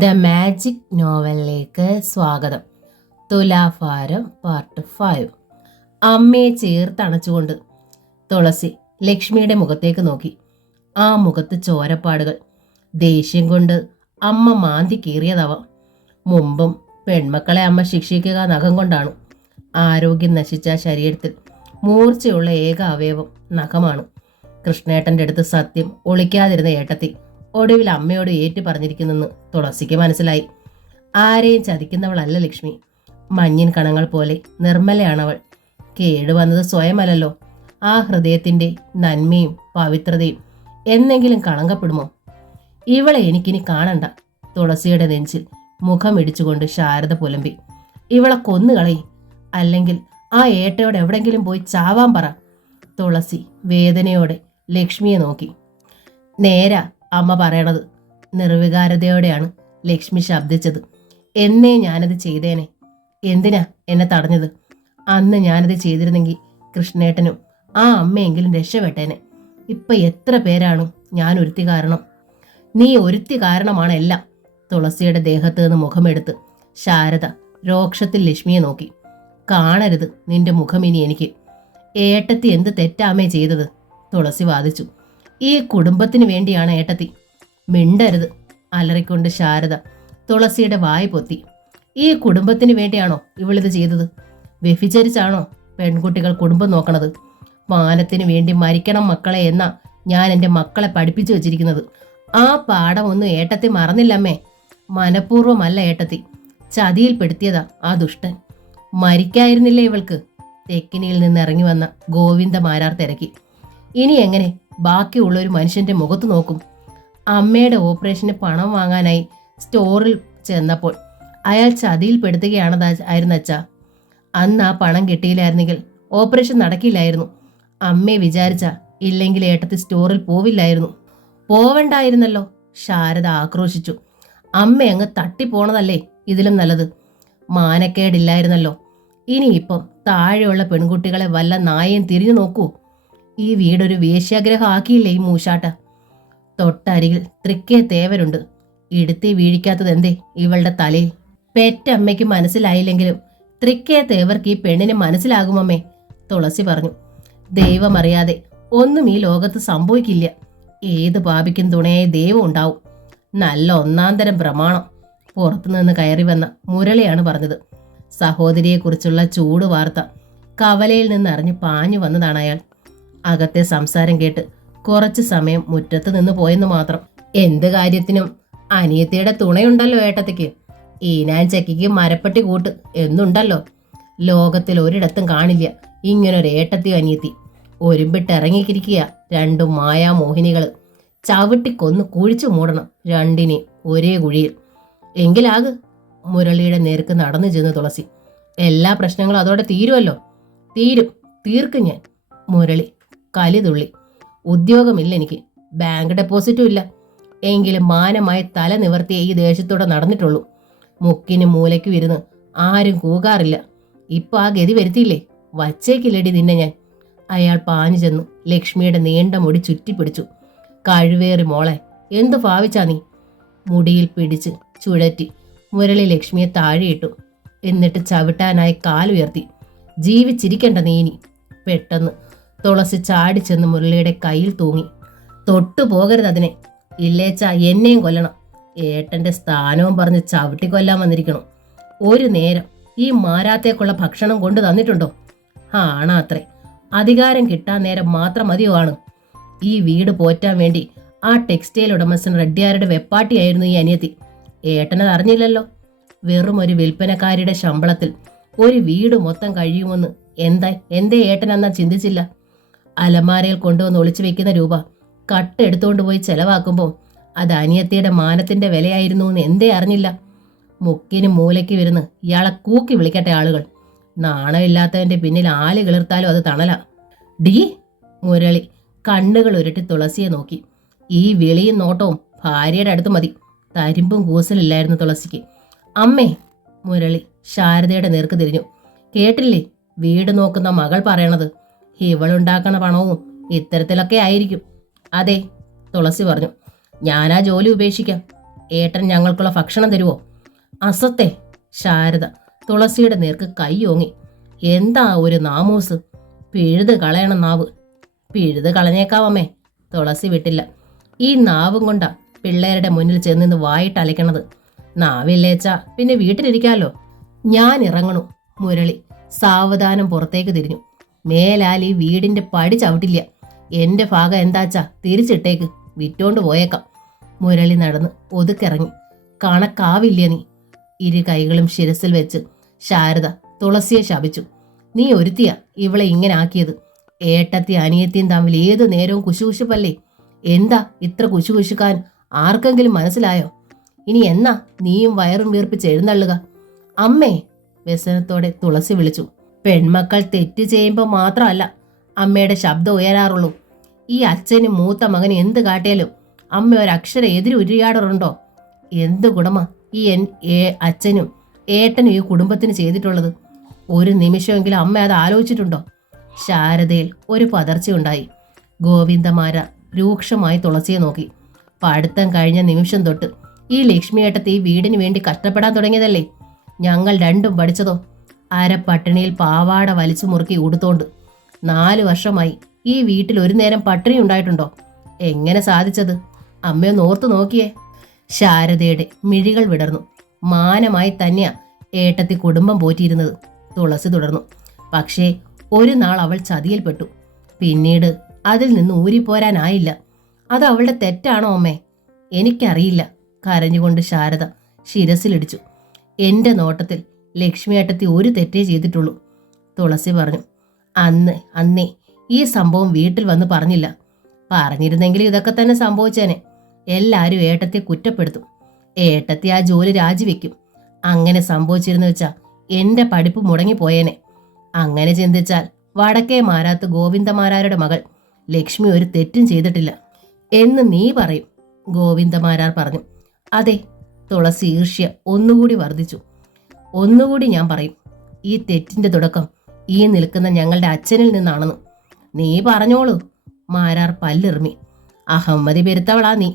The magic നോവലിലേക്ക് സ്വാഗതം. തുലാഭാരം part 5. അമ്മയെ ചേർത്തണച്ചുകൊണ്ട് തുളസി ലക്ഷ്മിയുടെ മുഖത്തേക്ക് നോക്കി. ആ മുഖത്ത് ചോരപ്പാടുകൾ. ദേഷ്യം കൊണ്ട് അമ്മ മാന്തി കീറിയതാവാം. മുമ്പും പെൺമക്കളെ അമ്മ ശിക്ഷിക്കുക നഖം കൊണ്ടാണ്. ആരോഗ്യം നശിച്ച ശരീരത്തിൽ മൂർച്ചയുള്ള ഏക അവയവം നഖമാണ്. കൃഷ്ണേട്ടൻ്റെ അടുത്ത് സത്യം ഒളിക്കാതിരുന്ന ഏട്ടത്തി ഒടുവിൽ അമ്മയോട് ഏറ്റു പറഞ്ഞിരിക്കുന്നെന്ന് തുളസിക്ക് മനസ്സിലായി. ആരെയും ചതിക്കുന്നവളല്ല ലക്ഷ്മി. മഞ്ഞിൻ കണങ്ങൾ പോലെ നിർമ്മലയാണവൾ. കേടുവന്നത് സ്വയമല്ലല്ലോ. ആ ഹൃദയത്തിൻ്റെ നന്മയും പവിത്രതയും എന്നെങ്കിലും കളങ്കപ്പെടുമോ? ഇവളെ എനിക്കിനി കാണണ്ട. തുളസിയുടെ നെഞ്ചിൽ മുഖമിടിച്ചുകൊണ്ട് ശാരദ പുലമ്പി. ഇവളെ കൊന്നുകളയി, അല്ലെങ്കിൽ ആ ഏട്ടയോട് എവിടെങ്കിലും പോയി ചാവാൻ പറ. തുളസി വേദനയോടെ ലക്ഷ്മിയെ നോക്കി. നേരാ അമ്മ പറയണത്. നിർവികാരതയോടെയാണ് ലക്ഷ്മി ശബ്ദിച്ചത്. എന്നേ ഞാനത് ചെയ്തേനെ. എന്തിനാ എന്നെ തടഞ്ഞത്? അന്ന് ഞാനത് ചെയ്തിരുന്നെങ്കിൽ കൃഷ്ണേട്ടനും ആ അമ്മയെങ്കിലും രക്ഷപ്പെട്ടേനെ. ഇപ്പൊ എത്ര പേരാണ് ഞാൻ ഒരുത്തി കാരണം. നീ ഒരുത്തി കാരണമാണ് എല്ലാം. തുളസിയുടെ ദേഹത്ത് നിന്ന് മുഖമെടുത്ത് ശാരദ രോക്ഷത്തിൽ ലക്ഷ്മിയെ നോക്കി. കാണരുത് നിന്റെ മുഖം ഇനി എനിക്ക്. ഏട്ടത്തി എന്ത് തെറ്റാമേ ചെയ്തത്? തുളസി വാദിച്ചു. ഈ കുടുംബത്തിന് വേണ്ടിയാണ് ഏട്ടത്തി. മിണ്ടരുത്, അലറിക്കൊണ്ട് ശാരദ തുളസിയുടെ വായ പൊത്തി. ഈ കുടുംബത്തിന് വേണ്ടിയാണോ ഇവളിത് ചെയ്തത്? വ്യഭിചരിച്ചാണോ പെൺകുട്ടികൾ കുടുംബം നോക്കണത്? മാനത്തിന് വേണ്ടി മരിക്കണം മക്കളെ എന്നാ ഞാൻ എൻ്റെ മക്കളെ പഠിപ്പിച്ചു വെച്ചിരിക്കുന്നത്. ആ പാഠമൊന്നും ഏട്ടത്തി മറന്നില്ലമ്മേ. മനഃപൂർവ്വമല്ല ഏട്ടത്തി, ചതിയിൽപ്പെടുത്തിയതാ ആ ദുഷ്ടൻ. മരിക്കായിരുന്നില്ലേ ഇവൾക്ക്? തെക്കിനിയിൽ നിന്ന് ഇറങ്ങി വന്ന ഗോവിന്ദമാരാർ തിരക്കി. ഇനി എങ്ങനെ ബാക്കിയുള്ള ഒരു മനുഷ്യന്റെ മുഖത്ത് നോക്കും? അമ്മയുടെ ഓപ്പറേഷന് പണം വാങ്ങാനായി സ്റ്റോറിൽ ചെന്നപ്പോൾ അയാൾ ചതിയിൽപ്പെടുത്തുകയാണെന്നായിരുന്നു അച്ഛാ. അന്ന് ആ പണം കിട്ടിയില്ലായിരുന്നെങ്കിൽ ഓപ്പറേഷൻ നടക്കില്ലായിരുന്നു. അമ്മയെ വിചാരിച്ച ഇല്ലെങ്കിൽ ഏട്ടത്തി സ്റ്റോറിൽ പോവില്ലായിരുന്നു. പോവണ്ടായിരുന്നല്ലോ, ശാരദ ആക്രോശിച്ചു. അമ്മ അങ്ങ് തട്ടിപ്പോണതല്ലേ ഇതിലും നല്ലത്. മാനക്കേടില്ലായിരുന്നല്ലോ. ഇനിയിപ്പം താഴെയുള്ള പെൺകുട്ടികളെ വല്ല നായയും തിരിഞ്ഞു നോക്കൂ. ഈ വീടൊരു വേശ്യാഗ്രഹം ആക്കിയില്ലേ ഈ മൂശാട്ട? തൊട്ടരികിൽ തൃക്കേ തേവരുണ്ട്. ഇടുത്തി വീഴിക്കാത്തത് എന്തേ ഇവളുടെ തലയിൽ? പെറ്റമ്മയ്ക്ക് മനസ്സിലായില്ലെങ്കിലും തൃക്കേ തേവർക്ക് ഈ പെണ്ണിനെ മനസ്സിലാകുമമ്മേ, തുളസി പറഞ്ഞു. ദൈവമറിയാതെ ഒന്നും ഈ ലോകത്ത് സംഭവിക്കില്ല. ഏത് പാപിക്കും തുണയായി ദൈവം ഉണ്ടാവും. നല്ല ഒന്നാന്തരം പ്രമാണം. പുറത്തുനിന്ന് കയറി വന്ന മുരളിയാണ് പറഞ്ഞത്. സഹോദരിയെക്കുറിച്ചുള്ള ചൂട് വാർത്ത കവലയിൽ നിന്ന് അറിഞ്ഞ് പാഞ്ഞു വന്നതാണ് അയാൾ. അകത്തെ സംസാരം കേട്ട് കുറച്ചു സമയം മുറ്റത്ത് നിന്ന് പോയെന്ന് മാത്രം. എന്ത് കാര്യത്തിനും അനിയത്തിയുടെ തുണയുണ്ടല്ലോ ഏട്ടത്തിക്ക്. ഈനാൻ ചക്കിക്ക് മരപ്പട്ടി കൂട്ട് എന്നുണ്ടല്ലോ. ലോകത്തിൽ ഒരിടത്തും കാണില്ല ഇങ്ങനൊരു ഏട്ടത്തി അനിയത്തി. ഒരുമ്പിട്ട് ഇറങ്ങിക്കിരിക്കുക രണ്ടു മായാമോഹിനികൾ. ചവിട്ടിക്കൊന്ന് കുഴിച്ചു മൂടണം രണ്ടിനെ ഒരേ കുഴിയിൽ. എങ്കിലാക്. മുരളിയുടെ നേർക്ക് നടന്നു ചെന്ന് തുളസി. എല്ലാ പ്രശ്നങ്ങളും അതോടെ തീരുമല്ലോ. തീർക്കും ഞാൻ. മുരളി കലിതുള്ളി. ഉദ്യോഗമില്ല എനിക്ക്, ബാങ്ക് ഡെപ്പോസിറ്റും ഇല്ല. എങ്കിലും മാനമായി തല നിവർത്തിയ ഈ ദേശത്തൂടെ നടന്നിട്ടുള്ളൂ. മുക്കിനും മൂലയ്ക്കും ഇരുന്ന് ആരും കൂകാറില്ല. ഇപ്പൊ ആ ഗതി വരുത്തിയില്ലേ? വച്ചേക്കില്ലടി നിന്നെ ഞാൻ. അയാൾ പാഞ്ഞു ചെന്ന് ലക്ഷ്മിയുടെ നീണ്ട മുടി ചുറ്റിപ്പിടിച്ചു. കഴിവേറി മോളെ, എന്തു ഭാവിച്ചാ നീ? മുടിയിൽ പിടിച്ച് ചുഴറ്റി മുരളി ലക്ഷ്മിയെ താഴെയിട്ടു. എന്നിട്ട് ചവിട്ടാനായി കാലുയർത്തി. ജീവിച്ചിരിക്കണ്ട നീ ഇനി. പെട്ടെന്ന് തുളസി ചാടിച്ചെന്ന് മുരളിയുടെ കയ്യിൽ തൂങ്ങി. തൊട്ടു പോകരുത് അതിനെ. ഇല്ലേച്ചാ എന്നെയും കൊല്ലണം. ഏട്ടന്റെ സ്ഥാനവും പറഞ്ഞ് ചവിട്ടി കൊല്ലാൻ വന്നിരിക്കണം. ഒരു നേരം ഈ മാരാത്തേക്കുള്ള ഭക്ഷണം കൊണ്ടു തന്നിട്ടുണ്ടോ? ആണാത്രേ. അധികാരം കിട്ടാൻ നേരം മാത്രം മതിയോ ആണ്. ഈ വീട് പോറ്റാൻ വേണ്ടി ആ ടെക്സ്റ്റൈൽ ഉടമസ്ഥൻ റെഡ്ഡിയാരുടെ വെപ്പാട്ടിയായിരുന്നു ഈ അനിയത്തി. ഏട്ടനത് അറിഞ്ഞില്ലല്ലോ. വെറും ഒരു വിൽപ്പനക്കാരിയുടെ ശമ്പളത്തിൽ ഒരു വീട് മൊത്തം കഴിയുമെന്ന് എന്തേ ഏട്ടനെന്നാ ചിന്തിച്ചില്ല? അലമാരയിൽ കൊണ്ടുവന്ന് ഒളിച്ചു വെക്കുന്ന രൂപ കട്ടെടുത്തുകൊണ്ട് പോയി ചെലവാക്കുമ്പോൾ അത് അനിയത്തിയുടെ മാനത്തിന്റെ വിലയായിരുന്നു എന്ന് എന്തേ അറിഞ്ഞില്ല? മുക്കിനും മൂലയ്ക്ക് വരുന്ന് ഇയാളെ കൂക്കി വിളിക്കട്ടെ ആളുകൾ. നാണമില്ലാത്തവന്റെ പിന്നിൽ ആല് കിളിർത്താലും അത് തണല. ഡീ! മുരളി കണ്ണുകൾ ഉരുട്ടി തുളസിയെ നോക്കി. ഈ വിളിയും നോട്ടവും ഭാര്യയുടെ അടുത്ത് മതി. തരിമ്പും കൂസലില്ലായിരുന്നു തുളസിക്ക്. അമ്മേ! മുരളി ശാരദയുടെ നേർക്ക് തിരിഞ്ഞു. കേട്ടില്ലേ വീട് നോക്കുന്ന മകൾ പറയണത്? ഇവളുണ്ടാക്കണ പണവും ഇത്തരത്തിലൊക്കെ ആയിരിക്കും. അതെ, തുളസി പറഞ്ഞു. ഞാനാ ജോലി ഉപേക്ഷിക്കാം. ഏട്ടൻ ഞങ്ങൾക്കുള്ള ഭക്ഷണം തരുവോ? അസത്തെ! ശാരദ തുളസിയുടെ നേർക്ക് കൈ ഓങ്ങി. എന്താ ഒരു നാമൂസ്! പിഴുത് കളയണം നാവ്. പിഴുത് കളഞ്ഞേക്കാവമ്മേ. തുളസി വിട്ടില്ല. ഈ നാവും കൊണ്ടാ പിള്ളേരുടെ മുന്നിൽ ചെന്നിന്ന് വായിട്ടലയ്ക്കണത്. നാവില്ലേച്ചാ പിന്നെ വീട്ടിലിരിക്കാലോ. ഞാൻ ഇറങ്ങണു. മുരളി സാവധാനം പുറത്തേക്ക് തിരിഞ്ഞു. മേലാൽ ഈ വീടിന്റെ പടി ചവിട്ടില്ല. എന്റെ ഭാഗം എന്താച്ചാ തിരിച്ചിട്ടേക്ക്, വിറ്റോണ്ട് പോയേക്കാം. മുരളി നടന്ന് ഒതുക്കിറങ്ങി. കണക്കാവില്ല നീ. ഇരു കൈകളും ശിരസിൽ വെച്ച് ശാരദ തുളസിയെ ശപിച്ചു. നീ ഒരുത്തിയാ ഇവളെ ഇങ്ങനെ ആക്കിയത്. ഏട്ടത്തി അനിയത്തിയും തമ്മിൽ ഏതു നേരവും കുശുകുശുപ്പല്ലേ. എന്താ ഇത്ര കുശുകുശുക്കാൻ ആർക്കെങ്കിലും മനസ്സിലായോ? ഇനി എന്നാ നീയും വയറും വീർപ്പിച്ച് എഴുന്നള്ളുക? അമ്മേ! വ്യസനത്തോടെ തുളസി വിളിച്ചു. പെൺമക്കൾ തെറ്റ് ചെയ്യുമ്പോൾ മാത്രമല്ല അമ്മയുടെ ശബ്ദം ഉയരാറുള്ളൂ. ഈ അച്ഛനും മൂത്ത മകന് എന്ത് കാട്ടിയാലും അമ്മ ഒരക്ഷരം എതിര് ഉരിയാടാറുണ്ടോ? എന്ത് ഗുണമാ ഈ അച്ഛനും ഏട്ടനും ഈ കുടുംബത്തിന് ചെയ്തിട്ടുള്ളത്? ഒരു നിമിഷമെങ്കിലും അമ്മ അത് ആലോചിച്ചിട്ടുണ്ടോ? ശാരദയിൽ ഒരു പതർച്ചയുണ്ടായി. ഗോവിന്ദമാര രൂക്ഷമായി തുളസിയെ നോക്കി. പഠിത്തം കഴിഞ്ഞ നിമിഷം തൊട്ട് ഈ ലക്ഷ്മിയേട്ടത്തെ ഈ വീടിന് വേണ്ടി കഷ്ടപ്പെടാൻ തുടങ്ങിയതല്ലേ? ഞങ്ങൾ രണ്ടും പഠിച്ചതോ അരപ്പട്ടിണിയിൽ പാവാട വലിച്ചു മുറുക്കി ഉടുത്തോണ്ട്. 4 വർഷമായി ഈ വീട്ടിൽ ഒരു നേരം പട്ടിണി ഉണ്ടായിട്ടുണ്ടോ? എങ്ങനെ സാധിച്ചത്? അമ്മയൊന്ന് ഓർത്തു നോക്കിയേ. ശാരദയുടെ മിഴികൾ വിടർന്നു. മാനമായി തന്നെയാ ഏട്ടത്തി കുടുംബം പോറ്റിയിരുന്നത്. തുളസി തുടർന്നു. പക്ഷേ ഒരു നാൾ അവൾ ചതിയിൽപ്പെട്ടു. പിന്നീട് അതിൽ നിന്ന് ഊരിപ്പോരാനായില്ല. അത് അവളുടെ തെറ്റാണോ അമ്മേ? എനിക്കറിയില്ല. കരഞ്ഞുകൊണ്ട് ശാരദ ശിരസിലിടിച്ചു. എന്റെ നോട്ടത്തിൽ ലക്ഷ്മിയേട്ടത്തി ഒരു തെറ്റേ ചെയ്തിട്ടുള്ളൂ. തുളസി പറഞ്ഞു. അന്നേ ഈ സംഭവം വീട്ടിൽ വന്ന് പറഞ്ഞില്ല. പറഞ്ഞിരുന്നെങ്കിൽ ഇതൊക്കെ തന്നെ സംഭവിച്ചേനെ. എല്ലാവരും ഏട്ടത്തെ കുറ്റപ്പെടുത്തും. ഏട്ടത്തി ആ ജോലി രാജിവെക്കും. അങ്ങനെ സംഭവിച്ചിരുന്നു വെച്ചാ എന്റെ പഠിപ്പ് മുടങ്ങിപ്പോയേനെ. അങ്ങനെ ചിന്തിച്ചാൽ വടക്കേ മാരാത്ത് ഗോവിന്ദമാരാരുടെ മകൾ ലക്ഷ്മി ഒരു തെറ്റും ചെയ്തിട്ടില്ല എന്ന് നീ പറയും. ഗോവിന്ദമാരാർ പറഞ്ഞു. അതെ. തുളസി ഈർഷ്യ ഒന്നുകൂടി വർദ്ധിച്ചു. ഒന്നുകൂടി ഞാൻ പറയും. ഈ തെറ്റിന്റെ തുടക്കം ഈ നിൽക്കുന്ന ഞങ്ങളുടെ അച്ഛനിൽ നിന്നാണെന്ന്. നീ പറഞ്ഞോളൂ. മാരാർ പല്ലിറുമി. അഹമ്മതി പെരുത്തവളാ നീ.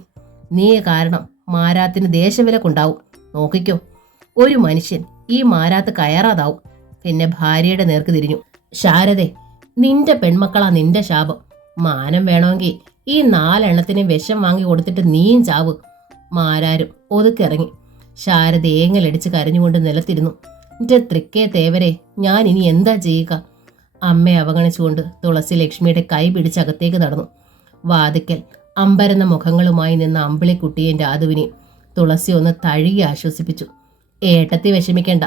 നീ കാരണം മാരാത്തിന് ദേശവിലക്കുണ്ടാവും. നോക്കിക്കോ. ഒരു മനുഷ്യൻ ഈ മാരാത്ത് കയറാതാവും. പിന്നെ ഭാര്യയുടെ നേർക്ക് തിരിഞ്ഞു. ശാരദേ, നിന്റെ പെൺമക്കളാ നിന്റെ ശാപം. മാനം വേണമെങ്കിൽ ഈ 4 എണ്ണത്തിന് വിഷം വാങ്ങി കൊടുത്തിട്ട് നീയും ചാവ്. മാരാരും ഒതുക്കിറങ്ങി. ശാരദ ഏങ്ങലടിച്ച് കരഞ്ഞുകൊണ്ട് നിലത്തിരുന്നു. എന്റെ തൃക്കേ തേവരെ, ഞാൻ ഇനി എന്താ ചെയ്യുക? അമ്മയെ അവഗണിച്ചുകൊണ്ട് തുളസി ലക്ഷ്മിയുടെ കൈ പിടിച്ചകത്തേക്ക് നടന്നു. വാതിക്കൽ അമ്പരന്ന മുഖങ്ങളുമായി നിന്ന അമ്പിളിക്കുട്ടിയെയും രാധുവിനെയും തുളസി ഒന്ന് തഴുകി ആശ്വസിപ്പിച്ചു. ഏട്ടത്തി വിഷമിക്കേണ്ട.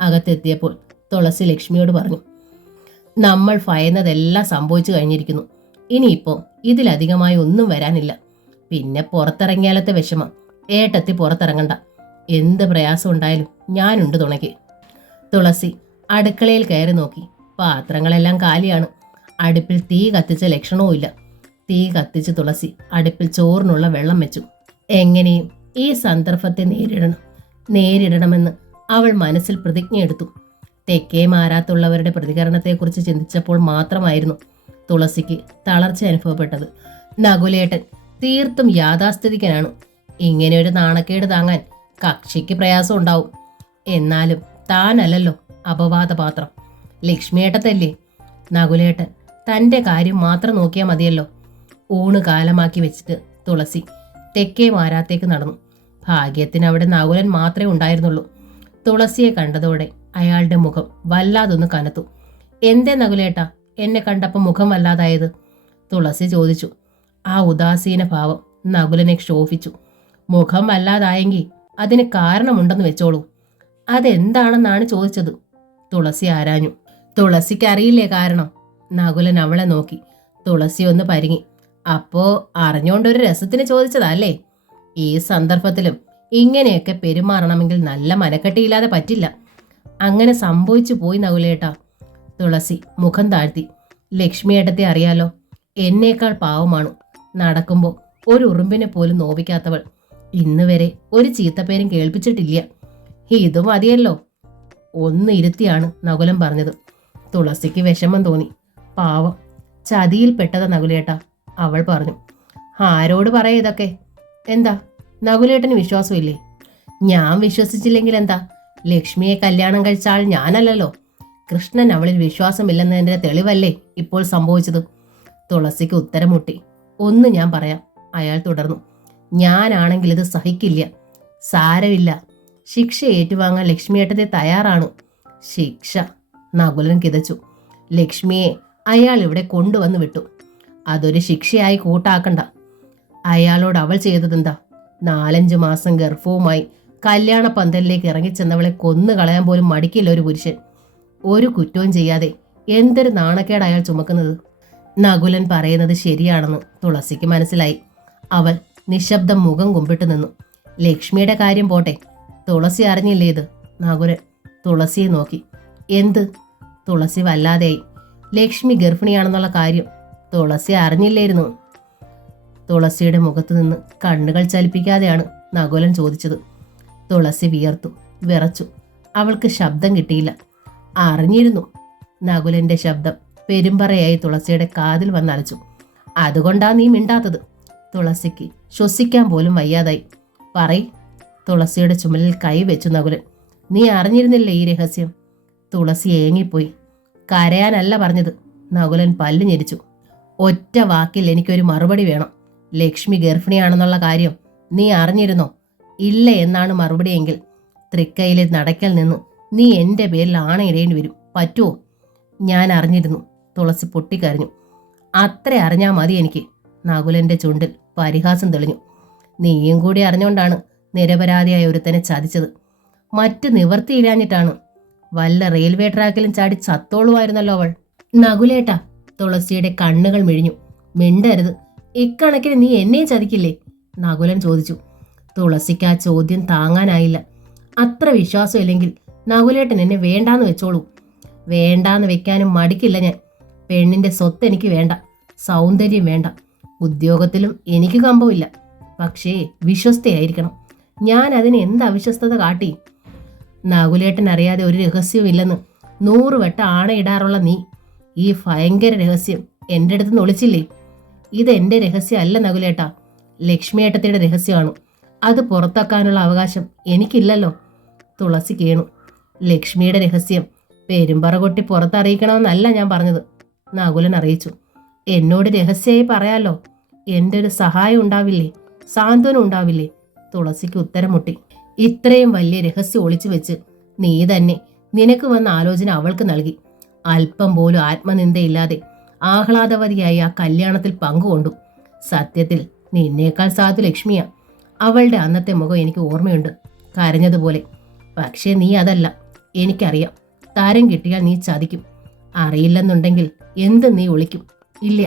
അകത്തെത്തിയപ്പോൾ തുളസി ലക്ഷ്മിയോട് പറഞ്ഞു. നമ്മൾ ഭയന്നതെല്ലാം സംഭവിച്ചു കഴിഞ്ഞിരിക്കുന്നു. ഇനിയിപ്പോൾ ഇതിലധികമായി ഒന്നും വരാനില്ല. പിന്നെ പുറത്തിറങ്ങിയാലത്തെ വിഷമം. ഏട്ടത്തി പുറത്തിറങ്ങണ്ട. എന്ത് പ്രയാസം ഉണ്ടായാലും ഞാനുണ്ട് തുണയ്ക്ക്. തുളസി അടുക്കളയിൽ കയറി നോക്കി. പാത്രങ്ങളെല്ലാം കാലിയാണ്. അടുപ്പിൽ തീ കത്തിച്ച ലക്ഷണവുമില്ല. തീ കത്തിച്ച് തുളസി അടുപ്പിൽ ചോറിനുള്ള വെള്ളം വെച്ചു. എങ്ങനെയും ഈ സന്ദർഭത്തെ നേരിടണമെന്ന് അവൾ മനസ്സിൽ പ്രതിജ്ഞയെടുത്തു. തെക്കേ മാരാത്തുള്ളവരുടെ പ്രതികരണത്തെക്കുറിച്ച് ചിന്തിച്ചപ്പോൾ മാത്രമായിരുന്നു തുളസിക്ക് തളർച്ച അനുഭവപ്പെട്ടത്. നകുലേട്ടൻ തീർത്തും യാഥാസ്ഥിതികനാണ്. ഇങ്ങനെ ഒരു നാണക്കേട് താങ്ങാൻ കക്ഷിക്ക് പ്രയാസം ഉണ്ടാവും. എന്നാലും താനല്ലല്ലോ അപവാദപാത്രം. ലക്ഷ്മിയേട്ടത്തല്ലേ. നകുലേട്ടൻ തന്റെ കാര്യം മാത്രം നോക്കിയാൽ മതിയല്ലോ. ഊണ് കാലമാക്കി വെച്ചിട്ട് തുളസി തെക്കേ മാരാത്തേക്ക് നടന്നു. ഭാഗ്യത്തിന് അവിടെ നകുലൻ മാത്രമേ ഉണ്ടായിരുന്നുള്ളൂ. തുളസിയെ കണ്ടതോടെ അയാളുടെ മുഖം വല്ലാതൊന്ന് കനത്തു. എന്തേ നകുലേട്ടാ എന്നെ കണ്ടപ്പോൾ മുഖം വല്ലാതായത്? തുളസി ചോദിച്ചു. ആ ഉദാസീന ഭാവം നകുലനെ ക്ഷോഭിച്ചു. മുഖം വല്ലാതായെങ്കിൽ അതിന് കാരണമുണ്ടെന്ന് വെച്ചോളൂ. അതെന്താണെന്നാണ് ചോദിച്ചത്. തുളസി ആരാഞ്ഞു. തുളസിക്ക് അറിയില്ലേ കാരണം? നകുലൻ അവളെ നോക്കി. തുളസി ഒന്ന് പരിങ്ങി. അപ്പോ അറിഞ്ഞോണ്ടൊരു രസത്തിന് ചോദിച്ചതല്ലേ? ഈ സന്ദർഭത്തിലും ഇങ്ങനെയൊക്കെ പെരുമാറണമെങ്കിൽ നല്ല മനക്കെട്ടിയില്ലാതെ പറ്റില്ല. അങ്ങനെ സംഭവിച്ചു പോയി നകുലേട്ടാ. തുളസി മുഖം താഴ്ത്തി. ലക്ഷ്മിയേട്ടത്തെ അറിയാലോ. എന്നേക്കാൾ പാവമാണ്. നടക്കുമ്പോൾ ഒരു ഉറുമ്പിനെ പോലും നോവിക്കാത്തവൾ. ഇന്ന് വരെ ഒരു ചീത്തപ്പേരും കേൾപ്പിച്ചിട്ടില്ല. ഇതും മതിയല്ലോ. ഒന്ന് ഇരുത്തിയാണ് നകുലൻ പറഞ്ഞത്. തുളസിക്ക് വിഷമം തോന്നി. പാവം, ചതിയിൽപ്പെട്ടതാ നകുലേട്ടാ. അവൾ പറഞ്ഞു. ആരോട് പറയാ ഇതൊക്കെ? എന്താ നകുലേട്ടന് വിശ്വാസമില്ലേ? ഞാൻ വിശ്വസിച്ചില്ലെങ്കിൽ എന്താ? ലക്ഷ്മിയെ കല്യാണം കഴിച്ച ആൾ ഞാനല്ലല്ലോ. കൃഷ്ണൻ അവളിൽ വിശ്വാസമില്ലെന്നതിന്റെ തെളിവല്ലേ ഇപ്പോൾ സംഭവിച്ചത്? തുളസിക്ക് ഉത്തരം മുട്ടി. ഒന്ന് ഞാൻ പറയാം, അയാൾ തുടർന്നു. ഞാനാണെങ്കിൽ ഇത് സഹിക്കില്ല. സാരമില്ല, ശിക്ഷ ഏറ്റുവാങ്ങാൻ ലക്ഷ്മിയേട്ടത്തെ തയ്യാറാണ്. ശിക്ഷ? നകുലൻ കിതച്ചു. ലക്ഷ്മിയെ അയാൾ ഇവിടെ കൊണ്ടുവന്ന് വിട്ടു. അതൊരു ശിക്ഷയായി കൂട്ടാക്കണ്ട. അയാളോട് അവൾ ചെയ്തതെന്താ? 4-5 മാസം ഗർഭവുമായി കല്യാണ പന്തലിലേക്ക് ഇറങ്ങിച്ചെന്നവളെ കൊന്നു കളയാൻ പോലും മടിക്കില്ല ഒരു പുരുഷൻ. ഒരു കുറ്റവും ചെയ്യാതെ എന്തൊരു നാണക്കേട് അയാൾ ചുമക്കുന്നത്. നകുലൻ പറയുന്നത് ശരിയാണെന്ന് തുളസിക്ക് മനസ്സിലായി. അവൾ നിശബ്ദം മുഖം കുമ്പിട്ട് നിന്നു. ലക്ഷ്മിയുടെ കാര്യം പോട്ടെ, തുളസി അറിഞ്ഞില്ലേ ഇത്? നകുലൻ തുളസിയെ നോക്കി. എന്ത്? തുളസി വല്ലാതെയായി. ലക്ഷ്മി ഗർഭിണിയാണെന്നുള്ള കാര്യം തുളസി അറിഞ്ഞില്ലായിരുന്നു. തുളസിയുടെ മുഖത്തു നിന്ന് കണ്ണുകൾ ചലിപ്പിക്കാതെയാണ് നകുലൻ ചോദിച്ചത്. തുളസി വിയർത്തു, വിറച്ചു. അവൾക്ക് ശബ്ദം കിട്ടിയില്ല. അറിഞ്ഞിരുന്നു. നകുലന്റെ ശബ്ദം പെരുമ്പറയായി തുളസിയുടെ കാതിൽ വന്നലച്ചു. അതുകൊണ്ടാ നീ മിണ്ടാത്തത്? തുളസിക്ക് ശ്വസിക്കാൻ പോലും വയ്യാതായി. പറയ്. തുളസിയുടെ ചുമലിൽ കൈവച്ചു നകുലൻ. നീ അറിഞ്ഞിരുന്നില്ലേ ഈ രഹസ്യം? തുളസി ഏങ്ങിപ്പോയി. കരയാനല്ല പറഞ്ഞത്. നകുലൻ പല്ല് ഞെരിച്ചു. ഒറ്റ വാക്കിൽ എനിക്കൊരു മറുപടി വേണം. ലക്ഷ്മി ഗർഭിണിയാണെന്നുള്ള കാര്യം നീ അറിഞ്ഞിരുന്നോ? ഇല്ല എന്നാണ് മറുപടിയെങ്കിൽ തൃക്കയിലെ നടക്കൽ നിന്ന് നീ എൻ്റെ പേരിൽ ആണയിടേണ്ടി വരും. പറ്റുമോ? ഞാൻ അറിഞ്ഞിരുന്നു. തുളസി പൊട്ടിക്കരഞ്ഞു. അത്ര അറിഞ്ഞാൽ മതി എനിക്ക്. നകുലന്റെ ചുണ്ടിൽ പരിഹാസം തെളിഞ്ഞു. നീയും കൂടി അറിഞ്ഞുകൊണ്ടാണ് നിരപരാധിയായ ഒരുത്തനെ ചതിച്ചത്. മറ്റ് നിവർത്തിയില്ലാഞ്ഞിട്ടാണ്. വല്ല റെയിൽവേ ട്രാക്കിലും ചാടി ചത്തോളുമായിരുന്നല്ലോ അവൾ. നകുലേട്ടാ. തുളസിയുടെ കണ്ണുകൾ മിഴിഞ്ഞു. മിണ്ടരുത്. ഇക്കണക്കിന് നീ എന്നെയും ചതിക്കില്ലേ? നകുലൻ ചോദിച്ചു. തുളസിക്ക് ആ ചോദ്യം താങ്ങാനായില്ല. അത്ര വിശ്വാസമില്ലെങ്കിൽ നകുലേട്ടൻ എന്നെ വേണ്ടാന്ന് വെച്ചോളൂ. വേണ്ടാന്ന് വെക്കാനും മടിക്കില്ല ഞാൻ. പെണ്ണിന്റെ സ്വത്ത് എനിക്ക് വേണ്ട, സൗന്ദര്യം വേണ്ട, ഉദ്യോഗത്തിലും എനിക്ക് കമ്പമില്ല. പക്ഷേ വിശ്വസ്തയായിരിക്കണം. ഞാൻ അതിന് എന്ത് അവിശ്വസ്തത കാട്ടി? നകുലേട്ടൻ അറിയാതെ ഒരു രഹസ്യമില്ലെന്ന് 100 വട്ടം ആണയിടാറുള്ള നീ ഈ ഭയങ്കര രഹസ്യം എൻ്റെ അടുത്ത് നിന്ന് ഒളിച്ചില്ലേ? ഇത് എൻ്റെ രഹസ്യമല്ല നകുലേട്ടാ, ലക്ഷ്മിയേട്ടത്തിയുടെ രഹസ്യമാണ്. അത് പുറത്താക്കാനുള്ള അവകാശം എനിക്കില്ലല്ലോ. തുളസി കേണു. ലക്ഷ്മിയുടെ രഹസ്യം പെരുമ്പറ കൊട്ടി പുറത്തറിയിക്കണമെന്നല്ല ഞാൻ പറഞ്ഞത്. നകുലൻ അറിയിച്ചു. എന്നോട് രഹസ്യമായി പറയാലോ. എൻ്റെ ഒരു സഹായം ഉണ്ടാവില്ലേ? സാന്ത്വനം ഉണ്ടാവില്ലേ? തുളസിക്ക് ഉത്തരം മുട്ടി. ഇത്രയും വലിയ രഹസ്യം ഒളിച്ചു വെച്ച് നീ തന്നെ നിനക്ക് വന്ന ആലോചന അവൾക്ക് നൽകി. അല്പം പോലും ആത്മനിന്ദയില്ലാതെ ആഹ്ലാദവതിയായി ആ കല്യാണത്തിൽ പങ്കുകൊണ്ടു. സത്യത്തിൽ നിന്നേക്കാൾ സാധു ലക്ഷ്മിയാ. അവളുടെ അന്നത്തെ മുഖം എനിക്ക് ഓർമ്മയുണ്ട്, കരഞ്ഞതുപോലെ. പക്ഷേ നീ അതല്ല. എനിക്കറിയാം. താരം കിട്ടിയാൽ നീ ചതിക്കും. അറിയില്ലെന്നുണ്ടെങ്കിൽ എന്ത് നീ ഒളിക്കും? ഇല്ല,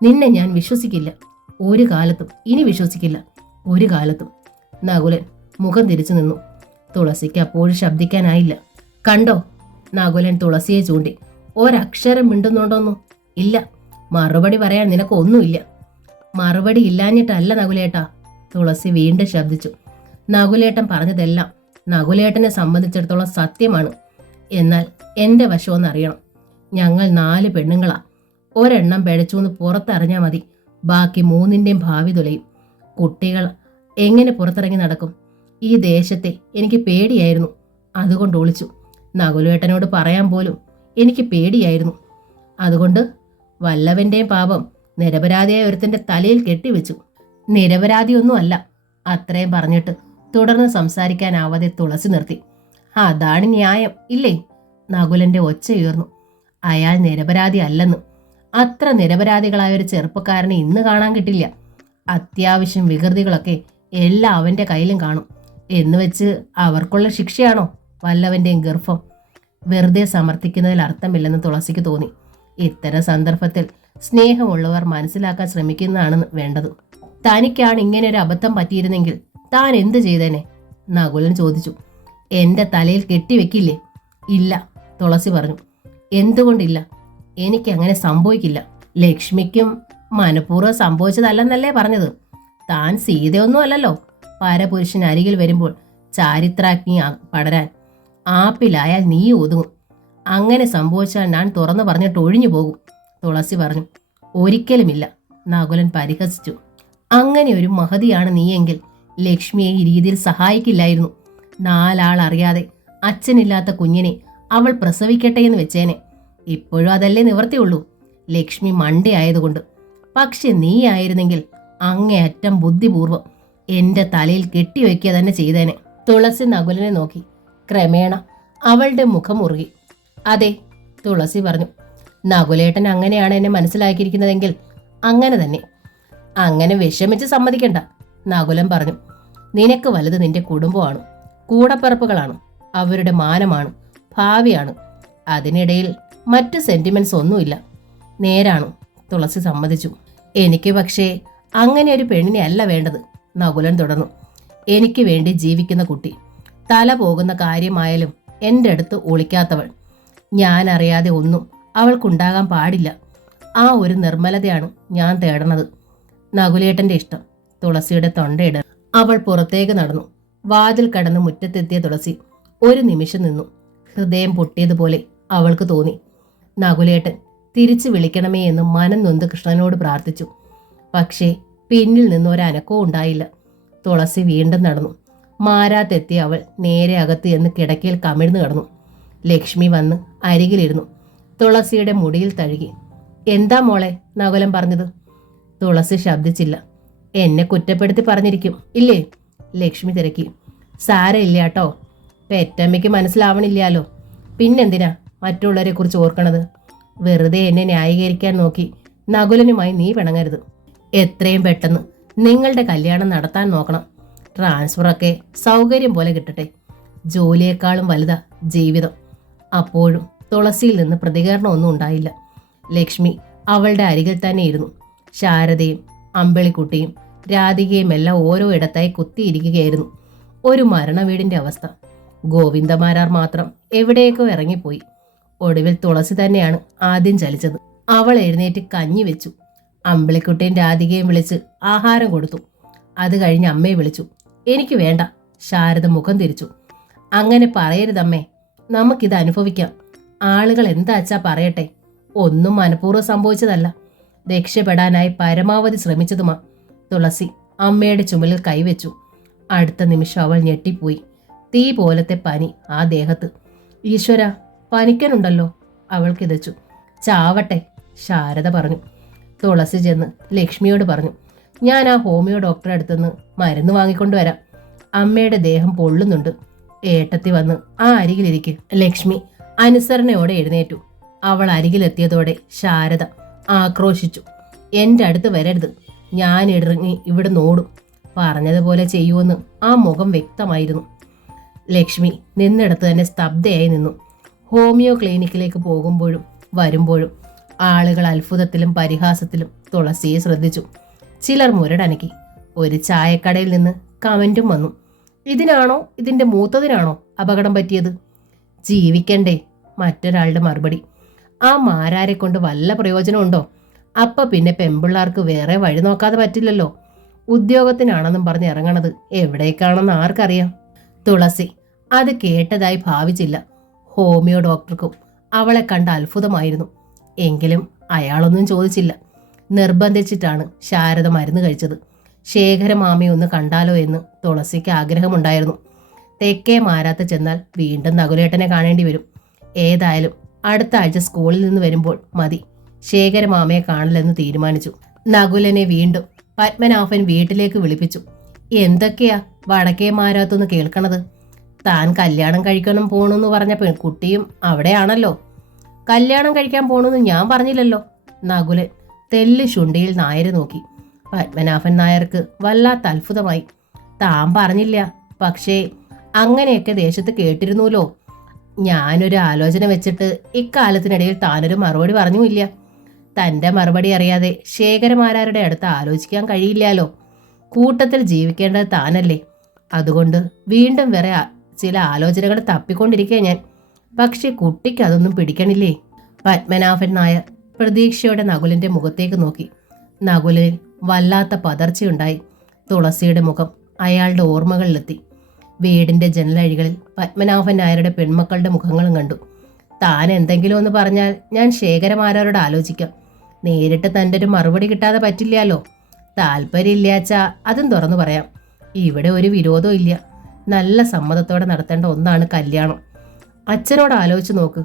നിന്നെ ഞാൻ വിശ്വസിക്കില്ല. ഒരു കാലത്തും. ഇനി വിശ്വസിക്കില്ല. ഒരു കാലത്തും. നകുലൻ മുഖം തിരിച്ചു നിന്നു. തുളസിക്ക് അപ്പോഴും ശബ്ദിക്കാനായില്ല. കണ്ടോ? നകുലൻ തുളസിയെ ചൂണ്ടി. ഒരക്ഷരം മിണ്ടുന്നുണ്ടോന്നു? ഇല്ല. മറുപടി പറയാൻ നിനക്ക് ഒന്നുമില്ല. മറുപടി ഇല്ലാഞ്ഞിട്ടല്ല നകുലേട്ടാ. തുളസി വീണ്ടും ശബ്ദിച്ചു. നകുലേട്ടൻ പറഞ്ഞതെല്ലാം നകുലേട്ടനെ സംബന്ധിച്ചിടത്തോളം സത്യമാണ്. എന്നാൽ എൻ്റെ വശമെന്നറിയണം. ഞങ്ങൾ 4 പെണ്ണുങ്ങളാ. ഒരെണ്ണം പിഴച്ചൂന്ന് പുറത്തറിഞ്ഞാൽ മതി, ബാക്കി 3ൻ്റെയും ഭാവി തുലയും. കുട്ടികൾ എങ്ങനെ പുറത്തിറങ്ങി നടക്കും? ഈ ദേശത്തെ എനിക്ക് പേടിയായിരുന്നു, അതുകൊണ്ട് ഒളിച്ചു. നകുലേട്ടനോട് പറയാൻ പോലും എനിക്ക് പേടിയായിരുന്നു. അതുകൊണ്ട് വല്ലവൻ്റെയും പാപം നിരപരാധിയായ ഒരുത്തൻ്റെ തലയിൽ കെട്ടിവെച്ചു. നിരപരാധിയൊന്നും അല്ല. അത്രയും പറഞ്ഞിട്ട് തുടർന്ന് സംസാരിക്കാനാവാതെ തുളസി നിർത്തി. അതാണ് ന്യായം ഇല്ലേ? നകുലന്റെ ഒച്ച ഉയർന്നു. അയാൾ നിരപരാധി അല്ലെന്ന്. അത്ര നിരപരാധികളായ ഒരു ചെറുപ്പക്കാരനെ ഇന്ന് കാണാൻ കിട്ടില്ല. അത്യാവശ്യം വികൃതികളൊക്കെ എല്ലാം അവന്റെ കയ്യിലും കാണും. എന്നുവെച്ച് അവർക്കുള്ള ശിക്ഷയാണോ വല്ലവന്റെയും ഗർഭം? വെറുതെ സമർത്ഥിക്കുന്നതിൽ അർത്ഥമില്ലെന്ന് തുളസിക്ക് തോന്നി. ഇത്തരം സന്ദർഭത്തിൽ സ്നേഹമുള്ളവർ മനസ്സിലാക്കാൻ ശ്രമിക്കുന്നതാണ് വേണ്ടത്. തനിക്കാണ് ഇങ്ങനെ ഒരു അബദ്ധം പറ്റിയിരുന്നെങ്കിൽ താൻ എന്ത് ചെയ്തേനെ? നകുലൻ ചോദിച്ചു. എന്റെ തലയിൽ കെട്ടിവെക്കില്ലേ? ഇല്ല, തുളസി പറഞ്ഞു. എന്തുകൊണ്ടില്ല? എനിക്കങ്ങനെ സംഭവിക്കില്ല. ലക്ഷ്മിക്കും മനഃപൂർവ്വം സംഭവിച്ചതല്ലെന്നല്ലേ പറഞ്ഞത്? താൻ സീതയൊന്നും അല്ലല്ലോ. പരപുരുഷൻ അരികിൽ വരുമ്പോൾ ചാരിത്രാഗ്നി പടരാൻ ആപ്പിലായാൽ നീ ഒതുങ്ങും. അങ്ങനെ സംഭവിച്ചാൽ ഞാൻ തുറന്നു പറഞ്ഞിട്ട് ഒഴിഞ്ഞു പോകും, തുളസി പറഞ്ഞു. ഒരിക്കലുമില്ല, നകുലൻ പരിഹസിച്ചു. അങ്ങനെ ഒരു മഹതിയാണ് നീയെങ്കിൽ ലക്ഷ്മിയെ ഈ രീതിയിൽ സഹായിക്കില്ലായിരുന്നു. 4 ആൾ അറിയാതെ അച്ഛനില്ലാത്ത കുഞ്ഞിനെ അവൾ പ്രസവിക്കട്ടെ എന്ന് വെച്ചേനെ. ഇപ്പോഴും അതല്ലേ നിവർത്തിയുള്ളൂ, ലക്ഷ്മി മണ്ടയായതുകൊണ്ട്. പക്ഷെ നീ ആയിരുന്നെങ്കിൽ അങ്ങേയറ്റം ബുദ്ധിപൂർവം എന്റെ തലയിൽ കെട്ടിവെക്കുക തന്നെ ചെയ്തേനെ. തുളസി നകുലനെ നോക്കി. ക്രമേണ അവളുടെ മുഖം മുറുകി. അതെ, തുളസി പറഞ്ഞു. നകുലേട്ടൻ അങ്ങനെയാണ് എന്നെ മനസ്സിലാക്കിയിരിക്കുന്നതെങ്കിൽ അങ്ങനെ തന്നെ. അങ്ങനെ വിഷമിച്ച് സമ്മതിക്കണ്ട, നകുലൻ പറഞ്ഞു. നിനക്ക് വലുത് നിന്റെ കുടുംബമാണ്, കൂടപ്പിറപ്പുകളാണ്, അവരുടെ മാനമാണ്, ഭാവിയാണ്. അതിനിടയിൽ മറ്റ് സെന്റിമെന്റ്സ് ഒന്നുമില്ല. നേരാണ്, തുളസി സമ്മതിച്ചു. എനിക്ക് പക്ഷേ അങ്ങനെ ഒരു പെണ്ണിനെ അല്ല വേണ്ടത്, നകുലൻ തുടർന്നു. എനിക്ക് വേണ്ടി ജീവിക്കുന്ന കുട്ടി, തല പോകുന്ന കാര്യമായാലും എൻ്റെ അടുത്ത് ഒളിക്കാത്തവൾ. ഞാൻ അറിയാതെ ഒന്നും അവൾക്കുണ്ടാകാൻ പാടില്ല. ആ ഒരു നിർമ്മലതയാണ് ഞാൻ തേടണത്. നകുലേട്ടന്റെ ഇഷ്ടം. തുളസിയുടെ തൊണ്ടയിട. അവൾ പുറത്തേക്ക് നടന്നു. വാതിൽ കടന്ന് മുറ്റത്തെത്തിയ തുളസി ഒരു നിമിഷം നിന്നു. ഹൃദയം പൊട്ടിയതുപോലെ അവൾക്ക് തോന്നി. നകുലേട്ടൻ തിരിച്ചു വിളിക്കണമേ എന്ന് മനം നൊന്ത് കൃഷ്ണനോട് പ്രാർത്ഥിച്ചു. പക്ഷേ പിന്നിൽ നിന്നൊരനക്കവും ഉണ്ടായില്ല. തുളസി വീണ്ടും നടന്നു. മാരാത്തെത്തിയ അവൾ നേരെ അകത്ത് എന്ന് കിടക്കയിൽ കമിഴ്ന്നു കിടന്നു. ലക്ഷ്മി വന്ന് അരികിലിരുന്നു. തുളസിയുടെ മുടിയിൽ തഴുകി. എന്താ മോളെ നകുലൻ പറഞ്ഞത്? തുളസി ശബ്ദിച്ചില്ല. എന്നെ കുറ്റപ്പെടുത്തി പറഞ്ഞിരിക്കും ഇല്ലേ? ലക്ഷ്മി തിരക്കി. സാരമില്ല കേട്ടോ, പെറ്റമ്മയ്ക്ക് മനസ്സിലാവണില്ലാലോ. പിന്നെന്തിനാ മറ്റുള്ളവരെ കുറിച്ച് ഓർക്കണത്? വെറുതെ എന്നെ ന്യായീകരിക്കാൻ നോക്കി നകുലനുമായി നീ പിണങ്ങരുത്. എത്രയും പെട്ടെന്ന് നിങ്ങളുടെ കല്യാണം നടത്താൻ നോക്കണം. ട്രാൻസ്ഫറൊക്കെ സൗകര്യം പോലെ കിട്ടട്ടെ. ജോലിയേക്കാളും വലുതാ ജീവിതം. അപ്പോഴും തുളസിയിൽ നിന്ന് പ്രതികരണമൊന്നും ഉണ്ടായില്ല. ലക്ഷ്മി അവളുടെ അരികിൽ തന്നെ ഇരുന്നു. ശാരദയും അമ്പിളിക്കുട്ടിയും രാധികയും എല്ലാം ഓരോ ഇടത്തായി കുത്തിയിരിക്കുകയായിരുന്നു. ഒരു മരണവീടിന്റെ അവസ്ഥ. ഗോവിന്ദമാരാർ മാത്രം എവിടേക്കോ ഇറങ്ങിപ്പോയി. ഒടുവിൽ തുളസി തന്നെയാണ് ആദ്യം ചലിച്ചത്. അവൾ എഴുന്നേറ്റ് കഞ്ഞി വെച്ചു. അമ്പിളിക്കുട്ടിയും രാധികയും വിളിച്ച് ആഹാരം കൊടുത്തു. അത് കഴിഞ്ഞ് അമ്മയെ വിളിച്ചു. എനിക്ക് വേണ്ട, ശാരദ മുഖം തിരിച്ചു. അങ്ങനെ പറയരുതമ്മേ, നമുക്കിത് അനുഭവിക്കാം. ആളുകൾ എന്താച്ചാ പറയട്ടെ. ഒന്നും മനഃപൂർവ്വം സംഭവിച്ചതല്ല, രക്ഷപ്പെടാനായി പരമാവധി ശ്രമിച്ചതുമാ. തുളസി അമ്മയുടെ ചുമലിൽ കൈവച്ചു. അടുത്ത നിമിഷം അവൾ ഞെട്ടിപ്പോയി. തീ പോലത്തെ പനി ആ ദേഹത്ത്. ഈശ്വര, പനിക്കനുണ്ടല്ലോ, അവൾ കിതച്ചു. ചാവട്ടെ, ശാരദ പറഞ്ഞു. തുളസി ചെന്ന് ലക്ഷ്മിയോട് പറഞ്ഞു. ഞാൻ ആ ഹോമിയോ ഡോക്ടറെ അടുത്തുനിന്ന് മരുന്ന് വാങ്ങിക്കൊണ്ടുവരാം. അമ്മയുടെ ദേഹം പൊള്ളുന്നുണ്ട്. ഏട്ടത്തി വന്ന് ആ അരികിലിരിക്ക്. ലക്ഷ്മി അനുസരണയോടെ എഴുന്നേറ്റു. അവൾ അരികിലെത്തിയതോടെ ശാരദ ആക്രോശിച്ചു. എൻ്റെ അടുത്ത് വരരുത്, ഞാൻ ഇറങ്ങി ഇവിടെ നോടും. പറഞ്ഞതുപോലെ ചെയ്യുമെന്ന് ആ മുഖം വ്യക്തമായിരുന്നു. ലക്ഷ്മി നിന്നിടത്ത് തന്നെ സ്തബ്ധയായി നിന്നു. ഹോമിയോ ക്ലിനിക്കിലേക്ക് പോകുമ്പോഴും വരുമ്പോഴും ആളുകൾ അത്ഭുതത്തിലും പരിഹാസത്തിലും തുളസിയെ ശ്രദ്ധിച്ചു. ചിലർ മുരടനക്കി. ഒരു ചായക്കടയിൽ നിന്ന് കമന്റും വന്നു. ഇതിനാണോ, ഇതിന്റെ മൂത്തതിനാണോ അപകടം പറ്റിയത്? ജീവിക്കണ്ടേ? മറ്റൊരാളുടെ മറുപടി. ആ മാരാരെ കൊണ്ട് വല്ല പ്രയോജനമുണ്ടോ? അപ്പ പിന്നെ പെമ്പിള്ളാർക്ക് വേറെ വഴി നോക്കാതെ പറ്റില്ലല്ലോ. ഉദ്യോഗത്തിനാണെന്നും പറഞ്ഞ് ഇറങ്ങണത് എവിടേക്കാണെന്ന് ആർക്കറിയാം? തുളസി അത് കേട്ടതായി ഭാവിച്ചില്ല. ഹോമിയോ ഡോക്ടർക്കും അവളെ കണ്ട അത്ഭുതമായിരുന്നു. എങ്കിലും അയാളൊന്നും ചോദിച്ചില്ല. നിർബന്ധിച്ചിട്ടാണ് ശാരദ മരുന്ന് കഴിച്ചത്. ശേഖരമാമയെ ഒന്ന് കണ്ടാലോ എന്ന് തുളസിക്ക് ആഗ്രഹമുണ്ടായിരുന്നു. തെക്കേ മാരാത്ത് ചെന്നാൽ വീണ്ടും നകുലേട്ടനെ കാണേണ്ടി വരും. ഏതായാലും അടുത്ത ആഴ്ച സ്കൂളിൽ നിന്ന് വരുമ്പോൾ മതി ശേഖരമാമയെ കാണലെന്ന് തീരുമാനിച്ചു. നകുലനെ വീണ്ടും പത്മനാഭൻ വീട്ടിലേക്ക് വിളിപ്പിച്ചു. എന്തൊക്കെയാ വടക്കേ മാരാത്തൊന്ന് കേൾക്കണത്? താൻ കല്യാണം കഴിക്കണം പോണെന്ന് പറഞ്ഞ പെൺകുട്ടിയും അവിടെയാണല്ലോ. കല്യാണം കഴിക്കാൻ പോണെന്ന് ഞാൻ പറഞ്ഞില്ലല്ലോ. നകുലൻ തെല്ല് ശുണ്ടിയിൽ നായരെ നോക്കി. പത്മനാഭൻ നായർക്ക് വല്ലാത്ത അത്ഭുതമായി. താൻ പറഞ്ഞില്ല, പക്ഷേ അങ്ങനെയൊക്കെ ദേശത്ത് കേട്ടിരുന്നൂലോ. ഞാനൊരു ആലോചന വെച്ചിട്ട് ഇക്കാലത്തിനിടയിൽ താനൊരു മറുപടി പറഞ്ഞുമില്ല. തൻ്റെ മറുപടി അറിയാതെ ശേഖരമാരാരുടെ അടുത്ത് ആലോചിക്കാൻ കഴിയില്ലാലോ. കൂട്ടത്തിൽ ജീവിക്കേണ്ടത് താനല്ലേ. അതുകൊണ്ട് വീണ്ടും വേറെ ചില ആലോചനകൾ തപ്പിക്കൊണ്ടിരിക്കുക ഞാൻ. പക്ഷെ കുട്ടിക്ക് അതൊന്നും പിടിക്കണില്ലേ? പത്മനാഭൻ നായർ പ്രതീക്ഷയോടെ നകുലിന്റെ മുഖത്തേക്ക് നോക്കി. നകുലിൽ വല്ലാത്ത പതർച്ചയുണ്ടായി. തുളസിയുടെ മുഖം അയാളുടെ ഓർമ്മകളിലെത്തി. വീടിന്റെ ജനലഴികളിൽ പത്മനാഭൻ നായരുടെ പെൺമക്കളുടെ മുഖങ്ങളും കണ്ടു. താൻ എന്തെങ്കിലും ഒന്ന് പറഞ്ഞാൽ ഞാൻ ശേഖരമാരാരോട് ആലോചിക്കാം. നേരിട്ട് തൻ്റെ ഒരു മറുപടി കിട്ടാതെ പറ്റില്ലാലോ. താല്പര്യമില്ലാച്ചാ അതും തുറന്നു പറയാം. ഇവിടെ ഒരു വിരോധവും ഇല്ല. നല്ല സമ്മതത്തോടെ നടത്തേണ്ട ഒന്നാണ് കല്യാണം. അച്ഛനോട് ആലോചിച്ച് നോക്ക്.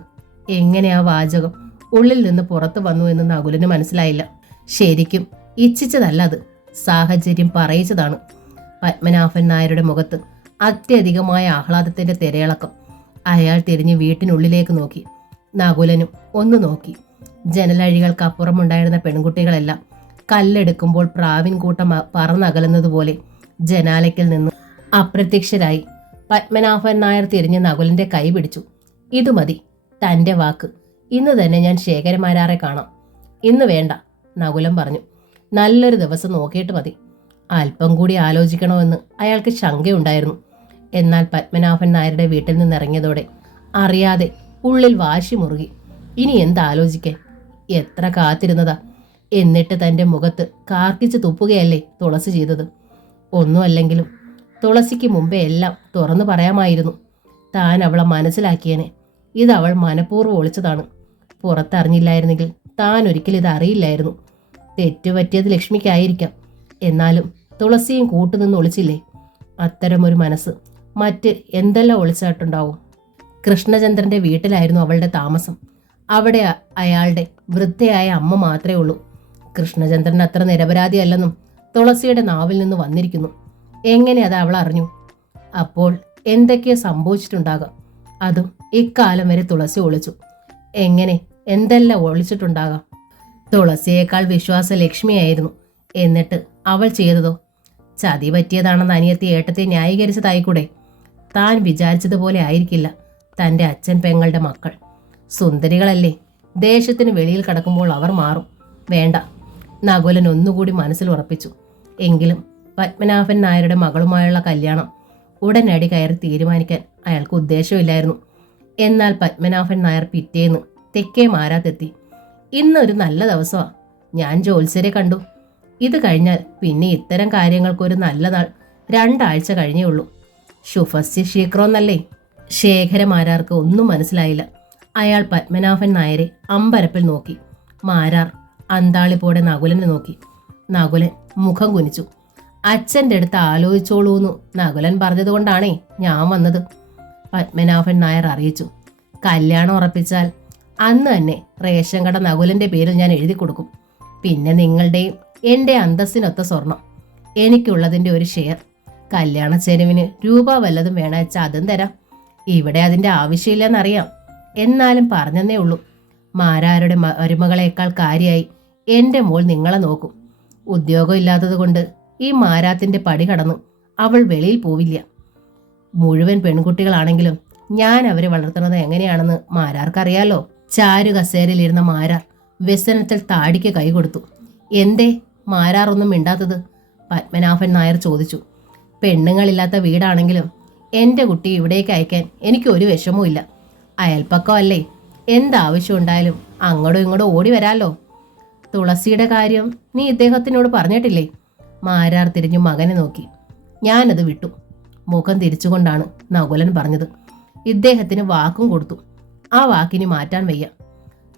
എങ്ങനെയാ വാചകം ഉള്ളിൽ നിന്ന് പുറത്തു വന്നു എന്ന് നകുലന് മനസ്സിലായില്ല. ശരിക്കും ഇച്ഛിച്ചതല്ല അത്, സാഹചര്യം പറയിച്ചതാണ്. പത്മനാഭൻ നായരുടെ മുഖത്ത് അത്യധികമായ ആഹ്ലാദത്തിന്റെ തിരയിളക്കം. അയാൾ തിരിഞ്ഞ് വീട്ടിനുള്ളിലേക്ക് നോക്കി. നകുലനും ഒന്ന് നോക്കി. ജനലഴികൾക്കപ്പുറമുണ്ടായിരുന്ന പെൺകുട്ടികളെല്ലാം കല്ലെടുക്കുമ്പോൾ പ്രാവിൻ കൂട്ടം പറന്നകലുന്നതുപോലെ ജനാലയ്ക്കിൽ നിന്ന് അപ്രത്യക്ഷരായി. പത്മനാഭൻ നായർ തിരിഞ്ഞ് നകുലന്റെ കൈ പിടിച്ചു. ഇതു മതി, തന്റെ വാക്ക്. ഇന്ന് തന്നെ ഞാൻ ശേഖരമാരാറെ കാണാം. ഇന്ന് വേണ്ട, നകുലൻ പറഞ്ഞു. നല്ലൊരു ദിവസം നോക്കിയിട്ട് മതി. അല്പം കൂടി ആലോചിക്കണമെന്ന് അയാൾക്ക് ശങ്കയുണ്ടായിരുന്നു. എന്നാൽ പത്മനാഭൻ നായരുടെ വീട്ടിൽ നിന്നിറങ്ങിയതോടെ അറിയാതെ ഉള്ളിൽ വാശി മുറുകി. ഇനി എന്താലോചിക്കാൻ? എത്ര കാത്തിരുന്നതാ. എന്നിട്ട് തൻ്റെ മുഖത്ത് കാർക്കിച്ച് തുപ്പുകയല്ലേ തുളസി ചെയ്തത്. ഒന്നുമല്ലെങ്കിലും തുളസിക്ക് മുമ്പേ എല്ലാം തുറന്നു പറയാമായിരുന്നു. താൻ അവളെ മനസ്സിലാക്കിയേനെ. ഇതവൾ മനഃപൂർവ്വം ഒളിച്ചതാണ്. പുറത്തറിഞ്ഞില്ലായിരുന്നെങ്കിൽ താൻ ഒരിക്കലും ഇത് അറിയില്ലായിരുന്നു. തെറ്റുപറ്റിയത് ലക്ഷ്മിക്കായിരിക്കാം. എന്നാലും തുളസിയും കൂട്ടുനിന്ന് ഒളിച്ചില്ലേ? അത്തരമൊരു മനസ്സ് മറ്റ് എന്തെല്ലാം ഒളിച്ചായിട്ടുണ്ടാവും. കൃഷ്ണചന്ദ്രന്റെ വീട്ടിലായിരുന്നു അവളുടെ താമസം. അവിടെ അയാളുടെ വൃദ്ധയായ അമ്മ മാത്രമേ ഉള്ളൂ. കൃഷ്ണചന്ദ്രൻ അത്ര നിരപരാധിയല്ലെന്നും തുളസിയുടെ നാവിൽ നിന്ന് വന്നിരിക്കുന്നു. എങ്ങനെ അത് അവൾ അറിഞ്ഞു? അപ്പോൾ എന്തൊക്കെയോ സംഭവിച്ചിട്ടുണ്ടാകാം. അതും ഇക്കാലം വരെ തുളസി ഒളിച്ചു. എങ്ങനെ എന്തെല്ലാം ഒളിച്ചിട്ടുണ്ടാകാം? തുളസിയേക്കാൾ വിശ്വാസം ലക്ഷ്മിയായിരുന്നു. എന്നിട്ട് അവൾ ചെയ്തതോ? ചതി പറ്റിയതാണെന്ന് അനിയത്തി ഏട്ടത്തെ ന്യായീകരിച്ചതായിക്കൂടെ? താൻ വിചാരിച്ചതുപോലെ ആയിരിക്കില്ല തൻ്റെ അച്ഛൻ പെങ്ങളുടെ മക്കൾ. സുന്ദരികളല്ലേ. ദേശത്തിന് വെളിയിൽ കടക്കുമ്പോൾ അവർ മാറും. വേണ്ട, നകുലൻ ഒന്നുകൂടി മനസ്സിൽ ഉറപ്പിച്ചു. എങ്കിലും പത്മനാഭൻ നായരുടെ മകളുമായുള്ള കല്യാണം ഉടനടി കയറി തീരുമാനിക്കാൻ അയാൾക്ക് ഉദ്ദേശമില്ലായിരുന്നു. എന്നാൽ പത്മനാഭൻ നായർ പിറ്റേന്ന് തെക്കേ മാരാത്തെത്തി. ഇന്നൊരു നല്ല ദിവസമാണ്. ഞാൻ ജ്യോത്സ്യരെ കണ്ടു. ഇത് കഴിഞ്ഞാൽ പിന്നെ ഇത്തരം കാര്യങ്ങൾക്കൊരു നല്ല നാൾ 2 ആഴ്ച കഴിഞ്ഞേ ഉള്ളൂ. ശുഭസ്യ ശീക്രോന്നല്ലേ? ശേഖരമാരാർക്ക് ഒന്നും മനസ്സിലായില്ല. അയാൾ പത്മനാഭൻ നായരെ അമ്പരപ്പിൽ നോക്കി. മാരാർ അന്താളിപ്പോടെ നകുലനെ നോക്കി. നകുലൻ മുഖം കുനിച്ചു. അച്ഛൻ്റെ അടുത്ത് ആലോചിച്ചോളൂന്നു നകുലൻ പറഞ്ഞതുകൊണ്ടാണേ ഞാൻ വന്നത്, പത്മനാഭൻ നായർ അറിയിച്ചു. കല്യാണം ഉറപ്പിച്ചാൽ അന്ന് തന്നെ റേഷൻ കട നകുലന്റെ പേരിൽ ഞാൻ എഴുതി കൊടുക്കും. പിന്നെ നിങ്ങളുടെയും എൻ്റെ അന്തസ്സിനൊത്ത സ്വർണം, എനിക്കുള്ളതിൻ്റെ ഒരു ഷെയർ. കല്യാണ ചെലവിന് രൂപ വല്ലതും വേണമെച്ചാൽ അതും തരാം. ഇവിടെ അതിൻ്റെ ആവശ്യമില്ലെന്നറിയാം. എന്നാലും പറഞ്ഞെന്നേ ഉള്ളൂ. മാരാരുടെ മരുമകളേക്കാൾ കാര്യമായി എൻ്റെ മോൾ നിങ്ങളെ നോക്കും. ഉദ്യോഗം ഇല്ലാത്തത് കൊണ്ട് ഈ മാരാത്തിൻ്റെ പടി കടന്ന് അവൾ വെളിയിൽ പോവില്ല. മുഴുവൻ പെൺകുട്ടികളാണെങ്കിലും ഞാൻ അവരെ വളർത്തുന്നത് എങ്ങനെയാണെന്ന് മാരാർക്കറിയാലോ. ചാരു കസേരയിലിരുന്ന മാരാർ വ്യസനത്തിൽ താടിക്ക് കൈ കൊടുത്തു. എന്തേ മാരാർ ഒന്നും മിണ്ടാത്തത്? പത്മനാഭൻ നായർ ചോദിച്ചു. പെണ്ണുങ്ങളില്ലാത്ത വീടാണെങ്കിലും എൻ്റെ കുട്ടി ഇവിടേക്ക് അയക്കാൻ എനിക്ക് ഒരു വിഷമവും ഇല്ല. അയൽപ്പക്കമല്ലേ, എന്താവശ്യം ഉണ്ടായാലും അങ്ങോട്ടും ഇങ്ങോട്ടും ഓടി വരാമല്ലോ. തുളസിയുടെ കാര്യം നീ ഇദ്ദേഹത്തിനോട് പറഞ്ഞിട്ടില്ലേ? മാരാർ തിരിഞ്ഞു മകനെ നോക്കി. ഞാനത് വിട്ടു, മുഖം തിരിച്ചുകൊണ്ടാണ് നകുലൻ പറഞ്ഞത്. ഇദ്ദേഹത്തിന് വാക്കും കൊടുത്തു. ആ വാക്കിനി മാറ്റാൻ വയ്യ.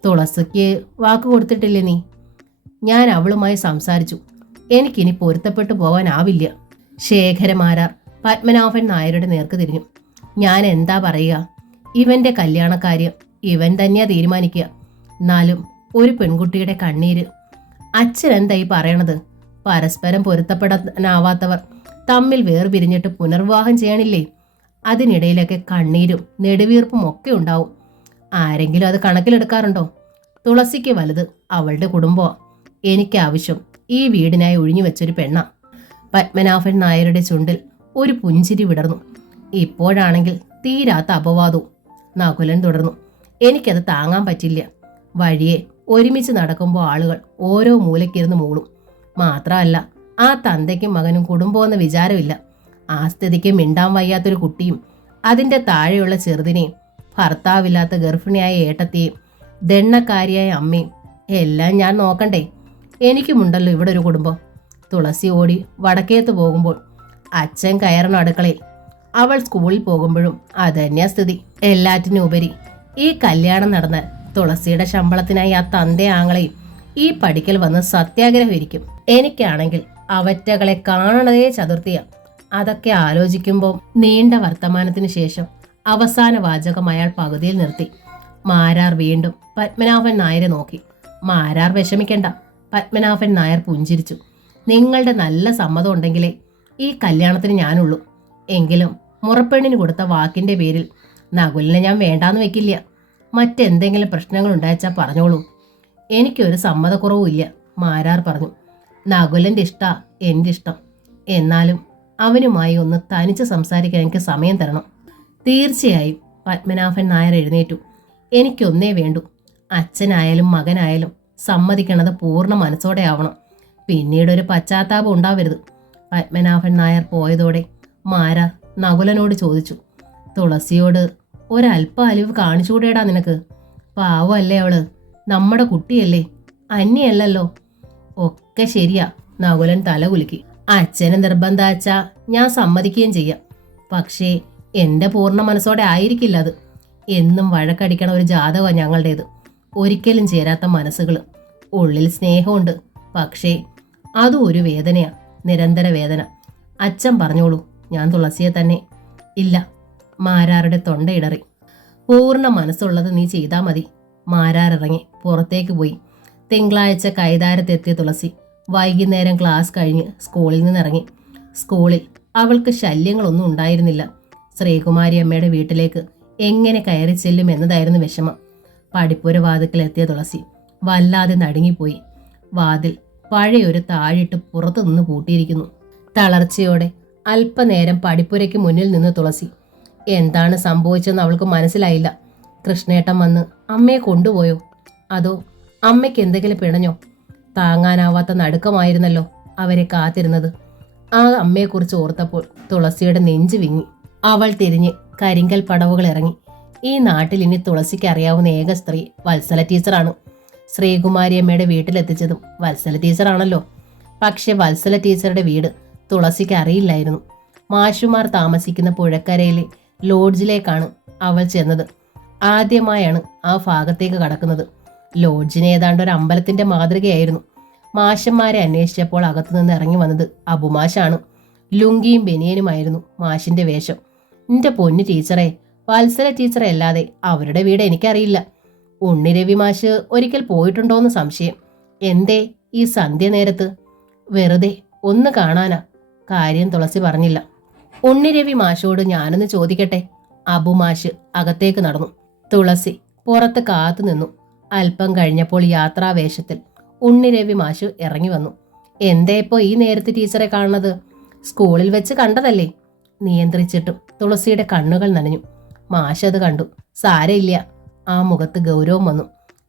തുളസിക്ക് വാക്ക് കൊടുത്തിട്ടില്ലേ നീ? ഞാൻ അവളുമായി സംസാരിച്ചു. എനിക്കിനി പൊരുത്തപ്പെട്ടു പോകാനാവില്ല. ശേഖരമാരാർ പത്മനാഭൻ നായരുടെ നേർക്ക് തിരിഞ്ഞു. ഞാൻ എന്താ പറയുക? ഇവന്റെ കല്യാണക്കാര്യം ഇവൻ തന്നെയാ തീരുമാനിക്കുക. എന്നാലും ഒരു പെൺകുട്ടിയുടെ കണ്ണീര്. അച്ഛൻ എന്തായി പറയണത്? പരസ്പരം പൊരുത്തപ്പെടാനാവാത്തവർ തമ്മിൽ വേർപിരിഞ്ഞിട്ട് പുനർവിവാഹം ചെയ്യണില്ലേ? അതിനിടയിലൊക്കെ കണ്ണീരും നെടുവീർപ്പും ഒക്കെ ഉണ്ടാവും. ആരെങ്കിലും അത് കണക്കിലെടുക്കാറുണ്ടോ? തുളസിക്ക് വലുത് അവളുടെ കുടുംബമോ. എനിക്ക് ആവശ്യം ഈ വീടിനായി ഒഴിഞ്ഞു വെച്ചൊരു പെണ്ണ. പത്മനാഭൻ നായരുടെ ചുണ്ടിൽ ഒരു പുഞ്ചിരി വിടർന്നു. ഇപ്പോഴാണെങ്കിൽ തീരാത്ത അപവാദവും. നകുലൻ തുടർന്നു. എനിക്കത് താങ്ങാൻ പറ്റില്ല. വഴിയെ ഒരുമിച്ച് നടക്കുമ്പോൾ ആളുകൾ ഓരോ മൂലക്കിരുന്ന് മൂളും. മാത്രമല്ല, ആ തന്തയ്ക്കും മകനും കുടുംബമെന്ന വിചാരമില്ല. ആ സ്ഥിതിക്ക് മിണ്ടാൻ വയ്യാത്തൊരു കുട്ടിയും അതിൻ്റെ താഴെയുള്ള ചെറുതിനെയും ഭർത്താവില്ലാത്ത ഗർഭിണിയായ ഏട്ടത്തെയും ദണ്ണക്കാരിയായ അമ്മയും എല്ലാം ഞാൻ നോക്കണ്ടേ? എനിക്കുമുണ്ടല്ലോ ഇവിടെ ഒരു കുടുംബം. തുളസി ഓടി വടക്കേത്ത് പോകുമ്പോൾ അച്ഛൻ കയറണം അടുക്കളയിൽ. അവൾ സ്കൂളിൽ പോകുമ്പോഴും അതന്നെയാ സ്ഥിതി. എല്ലാറ്റിനും ഉപരി ഈ കല്യാണം നടന്നാൽ തുളസിയുടെ ശമ്പളത്തിനായി ആ തന്തേ ആങ്ങളെയും ഈ പടിക്കൽ വന്ന് സത്യാഗ്രഹം ഇരിക്കും. എനിക്കാണെങ്കിൽ അവറ്റകളെ കാണണതേ ചതുർത്ഥിയ. അതൊക്കെ ആലോചിക്കുമ്പോൾ നീണ്ട വർത്തമാനത്തിന് ശേഷം അവസാന വാചകം അയാൾ പകുതിയിൽ നിർത്തി. മാരാർ വീണ്ടും പത്മനാഭൻ നായരെ നോക്കി. മാരാർ വിഷമിക്കണ്ട. പത്മനാഭൻ നായർ പുഞ്ചിരിച്ചു. നിങ്ങളുടെ നല്ല സമ്മതം ഉണ്ടെങ്കിലേ ഈ കല്യാണത്തിന് ഞാനുള്ളൂ. എങ്കിലും മുറപ്പെണ്ണിന് കൊടുത്ത വാക്കിന്റെ പേരിൽ നകുലിനെ ഞാൻ വേണ്ടാന്ന് വെക്കില്ല. മറ്റെന്തെങ്കിലും പ്രശ്നങ്ങൾ ഉണ്ടാച്ചാൽ പറഞ്ഞോളൂ. എനിക്കൊരു സമ്മതക്കുറവുമില്ല, മാരാർ പറഞ്ഞു. നകുലന്റെ ഇഷ്ടാ എൻ്റെ ഇഷ്ടം. എന്നാലും അവനുമായി ഒന്ന് തനിച്ച് സംസാരിക്കാൻ എനിക്ക് സമയം തരണം. തീർച്ചയായും. പത്മനാഭൻ നായർ എഴുന്നേറ്റു. എനിക്കൊന്നേ വേണ്ടൂ. അച്ഛനായാലും മകനായാലും സമ്മതിക്കണത് പൂർണ്ണ മനസ്സോടെ ആവണം. പിന്നീടൊരു പശ്ചാത്താപം ഉണ്ടാവരുത്. പത്മനാഭൻ നായർ പോയതോടെ മാരാർ നകുലനോട് ചോദിച്ചു. തുളസിയോട് ഒരല്പ അലിവ് കാണിച്ചുകൂടേടാ നിനക്ക്? പാവല്ലേ അവള്, നമ്മുടെ കുട്ടിയല്ലേ, അന്യയല്ലല്ലോ. ഒക്കെ ശരിയാ, നകുലൻ തല കുലുക്കി. അച്ഛന് നിർബന്ധാച്ചാ ഞാൻ സമ്മതിക്കുകയും ചെയ്യാം. പക്ഷേ എന്റെ പൂർണ്ണ മനസ്സോടെ ആയിരിക്കില്ല അത്. എന്നും വഴക്കടിക്കണ ഒരു ജാതകമാണ് ഞങ്ങളുടേത്. ഒരിക്കലും ചേരാത്ത മനസ്സുകൾ. ഉള്ളിൽ സ്നേഹമുണ്ട്, പക്ഷേ അതും ഒരു വേദനയാ, നിരന്തര വേദന. അച്ഛൻ പറഞ്ഞോളൂ, ഞാൻ തുളസിയെ തന്നെ. ഇല്ല, മാരാരുടെ തൊണ്ടയിടറി. പൂർണ്ണ മനസ്സുള്ളത് നീ ചെയ്താൽ മതി. മാരാറിറങ്ങി പുറത്തേക്ക് പോയി. തിങ്കളാഴ്ച കൈതാരത്തെത്തിയ തുളസി വൈകുന്നേരം ക്ലാസ് കഴിഞ്ഞ് സ്കൂളിൽ നിന്നിറങ്ങി. സ്കൂളിൽ അവൾക്ക് ശല്യങ്ങളൊന്നും ഉണ്ടായിരുന്നില്ല. ശ്രീകുമാരി അമ്മയുടെ വീട്ടിലേക്ക് എങ്ങനെ കയറി ചെല്ലും എന്നതായിരുന്നു വിഷമം. പടിപ്പുര വാതിക്കലെത്തിയ തുളസി വല്ലാതെ നടുങ്ങിപ്പോയി. വാതിൽ പഴയൊരു താഴിട്ട് പുറത്തു നിന്ന് പൂട്ടിയിരിക്കുന്നു. തളർച്ചയോടെ അല്പനേരം പടിപ്പുരയ്ക്ക് മുന്നിൽ നിന്ന് തുളസി. എന്താണ് സംഭവിച്ചതെന്ന് അവൾക്ക് മനസ്സിലായില്ല. കൃഷ്ണേട്ടൻ വന്ന് അമ്മയെ കൊണ്ടുപോയോ? അതോ അമ്മയ്ക്ക് എന്തെങ്കിലും പിണഞ്ഞോ? താങ്ങാനാവാത്ത നടുക്കമായിരുന്നല്ലോ അവരെ കാത്തിരുന്നത്. ആ അമ്മയെക്കുറിച്ച് ഓർത്തപ്പോൾ തുളസിയുടെ നെഞ്ചു വിങ്ങി. അവൾ തിരിഞ്ഞ് കരിങ്കൽ പടവുകൾ ഇറങ്ങി. ഈ നാട്ടിൽ ഇനി തുളസിക്ക് അറിയാവുന്ന ഏക സ്ത്രീ വത്സല ടീച്ചറാണ്. ശ്രീകുമാരിയമ്മയുടെ വീട്ടിലെത്തിച്ചതും വത്സല ടീച്ചറാണല്ലോ. പക്ഷെ വത്സല ടീച്ചറുടെ വീട് തുളസിക്ക് അറിയില്ലായിരുന്നു. മാഷുമാർ താമസിക്കുന്ന പുഴക്കരയിലെ ലോഡ്ജിലേക്കാണ് അവൾ ചെന്നത്. ആദ്യമായാണ് ആ ഭാഗത്തേക്ക് കടക്കുന്നത്. ലോഡ്ജിന് ഏതാണ്ട് ഒരു അമ്പലത്തിന്റെ മാതൃകയായിരുന്നു. മാഷന്മാരെ അന്വേഷിച്ചപ്പോൾ അകത്തുനിന്ന് ഇറങ്ങി വന്നത് അബുമാഷാണ്. ലുങ്കിയും ബനിയനുമായിരുന്നു മാഷിന്റെ വേഷം. നിന്റെ പൊന്നു ടീച്ചറെ, വത്സല ടീച്ചറെ അല്ലാതെ അവരുടെ വീട് എനിക്കറിയില്ല. ഉണ്ണിരവി മാഷ് ഒരിക്കൽ പോയിട്ടുണ്ടോന്ന് സംശയം. എന്തേ ഈ സന്ധ്യ നേരത്ത്? വെറുതെ ഒന്ന് കാണാനാ. കാര്യം തുളസി പറഞ്ഞില്ല. ഉണ്ണിരവി മാഷോട് ഞാനൊന്ന് ചോദിക്കട്ടെ. അബുമാഷ് അകത്തേക്ക് നടന്നു. തുളസി പുറത്ത് കാത്തു നിന്നു. അല്പം കഴിഞ്ഞപ്പോൾ യാത്രാവേഷത്തിൽ ഉണ്ണിരവി മാഷ് ഇറങ്ങി വന്നു. എന്തേ ഇപ്പോ ഈ നേരത്തെ ടീച്ചറെ കാണുന്നത്? സ്കൂളിൽ വെച്ച് കണ്ടതല്ലേ? നിയന്ത്രിച്ചിട്ടും തുളസിയുടെ കണ്ണുകൾ നനഞ്ഞു. മാഷ് അത് കണ്ടു. സാരയില്ല. ആ മുഖത്ത് ഗൗരവം വന്നു.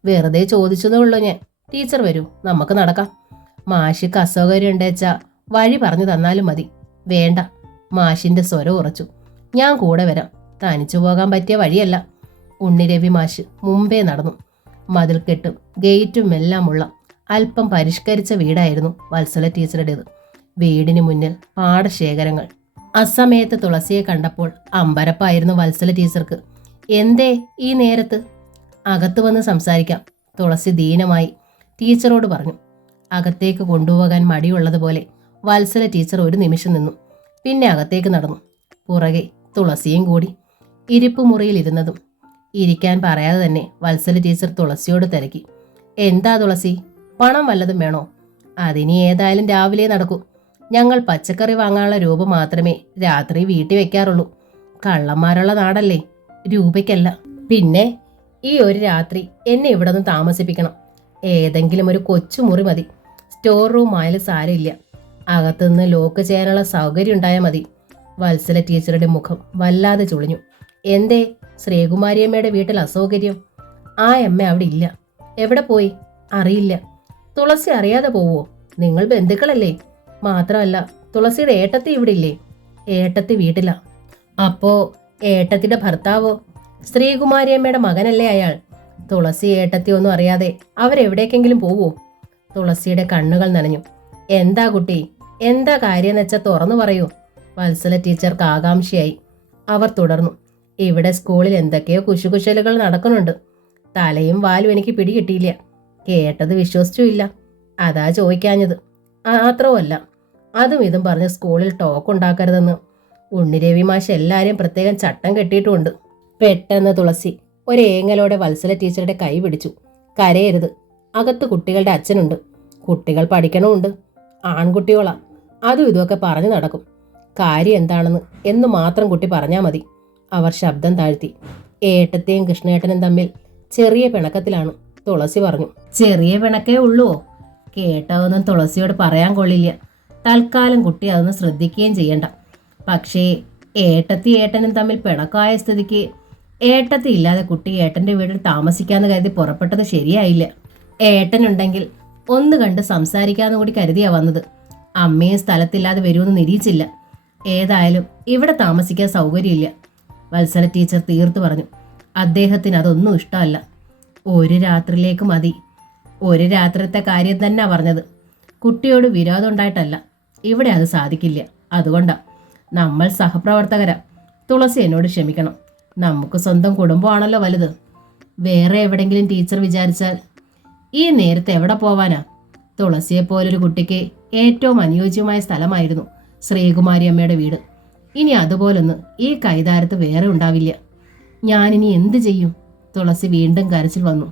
വെറുതെ ചോദിച്ചതേ ഉള്ളൂ ഞാൻ. ടീച്ചർ വരൂ, നമുക്ക് നടക്കാം. മാഷിക്ക് അസൗകര്യം ഉണ്ടേച്ചാ വഴി പറഞ്ഞു തന്നാലും മതി. വേണ്ട, മാഷിന്റെ സ്വരം ഉറച്ചു. ഞാൻ കൂടെ വരാം. തനിച്ചു പോകാൻ പറ്റിയ വഴിയല്ല. ഉണ്ണിരവി മാഷ് മുമ്പേ നടന്നു. മതിൽക്കെട്ടും ഗേറ്റും എല്ലാമുള്ള അല്പം പരിഷ്കരിച്ച വീടായിരുന്നു വത്സല ടീച്ചറുടേത്. വീടിന് മുന്നിൽ പാടശേഖരങ്ങൾ. അസമയത്ത് തുളസിയെ കണ്ടപ്പോൾ അമ്പരപ്പായിരുന്നു വത്സല ടീച്ചർക്ക്. എന്തേ ഈ നേരത്ത്? അകത്ത് വന്ന് സംസാരിക്കാം, തുളസി ദീനമായി ടീച്ചറോട് പറഞ്ഞു. അകത്തേക്ക് കൊണ്ടുപോകാൻ മടിയുള്ളതുപോലെ വത്സല ടീച്ചർ ഒരു നിമിഷം നിന്നു. പിന്നെ അകത്തേക്ക് നടന്നു. പുറകെ തുളസിയും കൂടി. ഇരിപ്പ് മുറിയിലിരുന്നതും ഇരിക്കാൻ പറയാതെ തന്നെ വത്സല ടീച്ചർ തുളസിയോട് തിരക്കി. എന്താ തുളസി, പണം വല്ലതും വേണോ? അതിനി ഏതായാലും രാവിലെ നടക്കൂ. ഞങ്ങൾ പച്ചക്കറി വാങ്ങാനുള്ള രൂപ മാത്രമേ രാത്രി വീട്ടിൽ വെക്കാറുള്ളൂ. കള്ളന്മാരുള്ള നാടല്ലേ, രൂപയ്ക്കല്ല. പിന്നെ ഈ ഒരു രാത്രി എന്നെ ഇവിടെ നിന്ന് താമസിപ്പിക്കണം. ഏതെങ്കിലും ഒരു കൊച്ചു മുറി മതി. സ്റ്റോർ റൂം ആയാലും സാരമില്ല. അകത്തുനിന്ന് ലോക്ക് ചെയ്യാനുള്ള സൗകര്യം ഉണ്ടായാൽ മതി. വത്സല ടീച്ചറുടെ മുഖം വല്ലാതെ ചുളിഞ്ഞു. എന്തേ ശ്രീകുമാരിയമ്മയുടെ വീട്ടിൽ അസൗകര്യം? ആ അമ്മ അവിടെ ഇല്ല. എവിടെ പോയി? അറിയില്ല. തുളസി അറിയാതെ പോവോ? നിങ്ങൾ ബന്ധുക്കളല്ലേ? മാത്രമല്ല തുളസിയുടെ ഏട്ടത്തി ഇവിടെ ഇല്ലേ? ഏട്ടത്തി വീട്ടില. അപ്പോ ഏട്ടത്തിയുടെ ഭർത്താവോ? ശ്രീകുമാരിയമ്മയുടെ മകനല്ലേ അയാൾ? തുളസി ഏട്ടത്തി ഒന്നും അറിയാതെ അവരെവിടേക്കെങ്കിലും പോവോ? തുളസിയുടെ കണ്ണുകൾ നനഞ്ഞു. എന്താ കുട്ടി, എന്താ കാര്യമെന്ന് വെച്ചാൽ തുറന്നു പറയൂ. വത്സല ടീച്ചർക്ക് ആകാംക്ഷയായി. അവർ തുടർന്നു. ഇവിടെ സ്കൂളിൽ എന്തൊക്കെയോ കുശുകുശലുകൾ നടക്കുന്നുണ്ട്. തലയും വാലും എനിക്ക് പിടികിട്ടിയില്ല. കേട്ടത് വിശ്വസിച്ചുമില്ല. അതാ ചോദിക്കാഞ്ഞത്. മാത്രവുമല്ല, അതും ഇതും പറഞ്ഞ് സ്കൂളിൽ ടോക്ക് ഉണ്ടാക്കരുതെന്ന് ഉണ്ണിരവി മാഷ് എല്ലാവരെയും പ്രത്യേകം ചട്ടം കെട്ടിയിട്ടുമുണ്ട്. പെട്ടെന്ന് തുളസി ഒരേങ്ങലോടെ വത്സല ടീച്ചറുടെ കൈ പിടിച്ചു. കരയരുത്, അകത്ത് കുട്ടികളുടെ അച്ഛനുണ്ട്, കുട്ടികൾ പഠിക്കണമുണ്ട്, ആൺകുട്ടികളാ, അതും ഇതുമൊക്കെ പറഞ്ഞു നടക്കും. കാര്യം എന്താണെന്ന് എന്ന് മാത്രം കുട്ടി പറഞ്ഞാൽ മതി. അവർ ശബ്ദം താഴ്ത്തി. ഏട്ടത്തെയും കൃഷ്ണേട്ടനും തമ്മിൽ ചെറിയ പിണക്കത്തിലാണ്, തുളസി പറഞ്ഞു. ചെറിയ പിണക്കേ ഉള്ളുവോ? കേട്ടതൊന്നും തുളസിയോട് പറയാൻ കൊള്ളില്ല. തൽക്കാലം കുട്ടി അതൊന്നും ശ്രദ്ധിക്കുകയും ചെയ്യണ്ട. പക്ഷേ ഏട്ടത്തി ഏട്ടനും തമ്മിൽ പിണക്കായ സ്ഥിതിക്ക് ഏട്ടത്തി ഇല്ലാതെ കുട്ടി ഏട്ടൻ്റെ വീട്ടിൽ താമസിക്കാന്ന് കരുതി പുറപ്പെട്ടത് ശരിയായില്ല. ഏട്ടനുണ്ടെങ്കിൽ ഒന്ന് കണ്ട് സംസാരിക്കാന്ന് കൂടി കരുതിയാ വന്നത്. അമ്മയും സ്ഥലത്തില്ലാതെ വരുമെന്ന് നിരീക്ഷിച്ചില്ല. ഏതായാലും ഇവിടെ താമസിക്കാൻ സൗകര്യമില്ല, വത്സല ടീച്ചർ തീർത്തു പറഞ്ഞു. അദ്ദേഹത്തിന് അതൊന്നും ഇഷ്ടമല്ല. ഒരു രാത്രിയിലേക്ക് മതി. ഒരു രാത്രിത്തെ കാര്യം തന്നെ പറഞ്ഞത്. കുട്ടിയോട് വിരോധം ഉണ്ടായിട്ടല്ല, ഇവിടെ അത് സാധിക്കില്ല. അതുകൊണ്ടാ. നമ്മൾ സഹപ്രവർത്തകരാ. തുളസി എന്നോട് ക്ഷമിക്കണം. നമുക്ക് സ്വന്തം കുടുംബമാണല്ലോ വലുത്. വേറെ എവിടെങ്കിലും ടീച്ചർ വിചാരിച്ചാൽ ഈ നേരത്തെ എവിടെ പോവാനാ? തുളസിയെപ്പോലൊരു കുട്ടിക്ക് ഏറ്റവും അനുയോജ്യമായ സ്ഥലമായിരുന്നു ശ്രീകുമാരി അമ്മയുടെ വീട്. ഇനി അതുപോലൊന്ന് ഈ കൈതാരത്ത് വേറെ ഉണ്ടാവില്ല. ഞാനിനി എന്ത് ചെയ്യും? തുളസി വീണ്ടും കരച്ചിൽ വന്നു.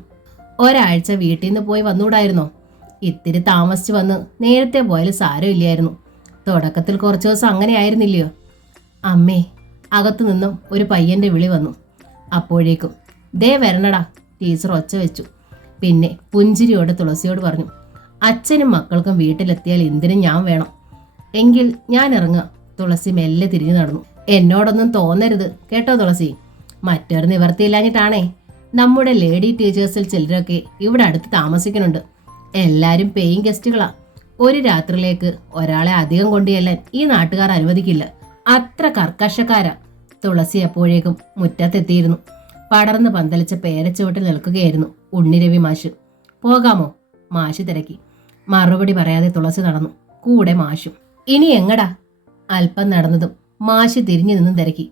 ഒരാഴ്ച വീട്ടിൽ നിന്ന് പോയി വന്നുകൂടായിരുന്നോ? ഇത്തിരി താമസിച്ച് വന്ന് നേരത്തെ പോയാൽ സാരമില്ലായിരുന്നു. തുടക്കത്തിൽ കുറച്ച് ദിവസം അങ്ങനെ ആയിരുന്നില്ലയോ? അമ്മേ, അകത്തു നിന്നും ഒരു പയ്യന്റെ വിളി വന്നു. അപ്പോഴേക്കും ദേ വരണടാ, ടീച്ചർ ഒച്ച വെച്ചു. പിന്നെ പുഞ്ചിരിയോടെ തുളസിയോട് പറഞ്ഞു, അച്ഛനും മക്കൾക്കും വീട്ടിലെത്തിയാൽ എന്തിനും ഞാൻ വേണം. എങ്കിൽ ഞാൻ ഇറങ്ങുക. തുളസി മെല്ലെ തിരിഞ്ഞു നടന്നു. എന്നോടൊന്നും തോന്നരുത് കേട്ടോ തുളസി. മറ്റൊരു നിവർത്തിയില്ലാഞ്ഞിട്ടാണേ. നമ്മുടെ ലേഡി ടീച്ചേഴ്സിൽ ചിലരൊക്കെ ഇവിടെ അടുത്ത് താമസിക്കുന്നുണ്ട്. എല്ലാവരും പേയിങ് ഗസ്റ്റുകളാ. ഒരു രാത്രിയിലേക്ക് ഒരാളെ അധികം കൊണ്ടുചെല്ലാൻ ഈ നാട്ടുകാർ അനുവദിക്കില്ല. അത്ര കർക്കശക്കാരാ. തുളസി എപ്പോഴേക്കും മുറ്റത്തെത്തിയിരുന്നു. പടർന്ന് പന്തലിച്ച പേരച്ചുവട്ടിൽ നിൽക്കുകയായിരുന്നു ഉണ്ണിരവി മാഷ്. പോകാമോ? മാഷ് തിരക്കി. മറുപടി പറയാതെ തുളസി നടന്നു, കൂടെ മാഷും. ഇനി എങ്ങടാ? അല്പം നടന്നതും മാഷ് തിരിഞ്ഞു നിന്നും തിരക്കി.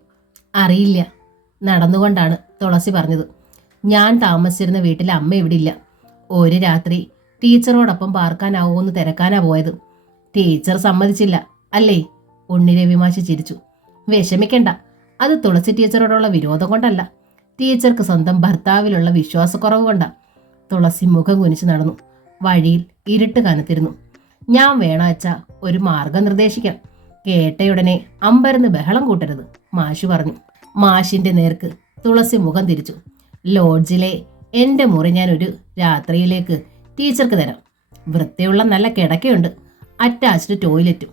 അറിയില്ല. നടന്നുകൊണ്ടാണ് തുളസി പറഞ്ഞത്. ഞാൻ താമസിച്ചിരുന്ന വീട്ടിലെ അമ്മ ഇവിടെ ഇല്ല. ഒരു രാത്രി ടീച്ചറോടൊപ്പം പാർക്കാനാവുമെന്ന് തിരക്കാനാ പോയത്. ടീച്ചർ സമ്മതിച്ചില്ല അല്ലേ? ഉണ്ണിരവി മാഷ് ചിരിച്ചു. വിഷമിക്കണ്ട, അത് തുളസി ടീച്ചറോടുള്ള വിരോധം കൊണ്ടല്ല. ടീച്ചർക്ക് സ്വന്തം ഭർത്താവിലുള്ള വിശ്വാസക്കുറവ് കൊണ്ടാ. തുളസി മുഖം കുനിച്ച് നടന്നു. വഴിയിൽ ഇരുട്ട് കനത്തിരുന്നു. ഞാൻ വേണാച്ച ഒരു മാർഗം നിർദ്ദേശിക്കാം. കേട്ടയുടനെ അമ്പരന്ന് ബഹളം കൂട്ടരുത്, മാഷ് പറഞ്ഞു. മാഷിന്റെ നേർക്ക് തുളസി മുഖം തിരിച്ചു. ലോഡ്ജിലെ എൻ്റെ മുറി ഞാൻ ഒരു രാത്രിയിലേക്ക് ടീച്ചർക്ക് തരാം. വൃത്തിയുള്ള നല്ല കിടക്കയുണ്ട്, അറ്റാച്ച്ഡ് ടോയ്ലറ്റും.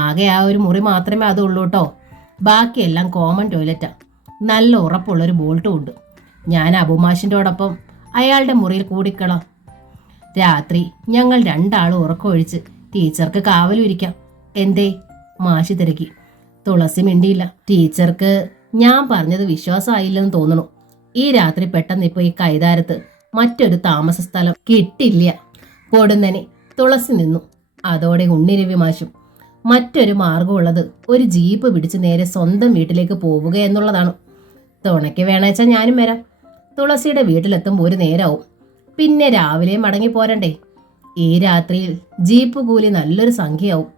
ആകെ ആ ഒരു മുറി മാത്രമേ അതുള്ളൂ കേട്ടോ. ബാക്കിയെല്ലാം കോമൺ ടോയ്ലറ്റാ. നല്ല ഉറപ്പുള്ളൊരു ബോൾട്ടും ഉണ്ട്. ഞാൻ അബുമാഷിൻ്റെയോടൊപ്പം അയാളുടെ മുറിയിൽ കൂടിക്കളാം. രാത്രി ഞങ്ങൾ രണ്ടാളും ഉറക്കമൊഴിച്ച് ടീച്ചർക്ക് കാവലും ഇരിക്കാം. എന്തേ? മാഷി തിരക്കി. തുളസി മിണ്ടിയില്ല. ടീച്ചർക്ക് ഞാൻ പറഞ്ഞത് വിശ്വാസമായില്ലെന്ന് തോന്നണു. ഈ രാത്രി പെട്ടെന്ന് ഇപ്പോൾ ഈ കൈതാരത്ത് മറ്റൊരു താമസ സ്ഥലം കിട്ടില്ല. പൊടുന്നനെ തുളസി നിന്നു. അതോടെ ഉണ്ണിരവി മാഷും. മറ്റൊരു മാർഗമുള്ളത് ഒരു ജീപ്പ് പിടിച്ച് നേരെ സ്വന്തം വീട്ടിലേക്ക് പോവുക എന്നുള്ളതാണ്. തുണയ്ക്ക് വേണേച്ചാൽ ഞാനും വരാം. തുളസിയുടെ വീട്ടിലെത്തുമ്പോൾ ഒരു നേരമാവും. പിന്നെ രാവിലെ മടങ്ങി പോരണ്ടേ? ഈ രാത്രിയിൽ ജീപ്പ് കൂലി നല്ലൊരു സംഖ്യയാവും.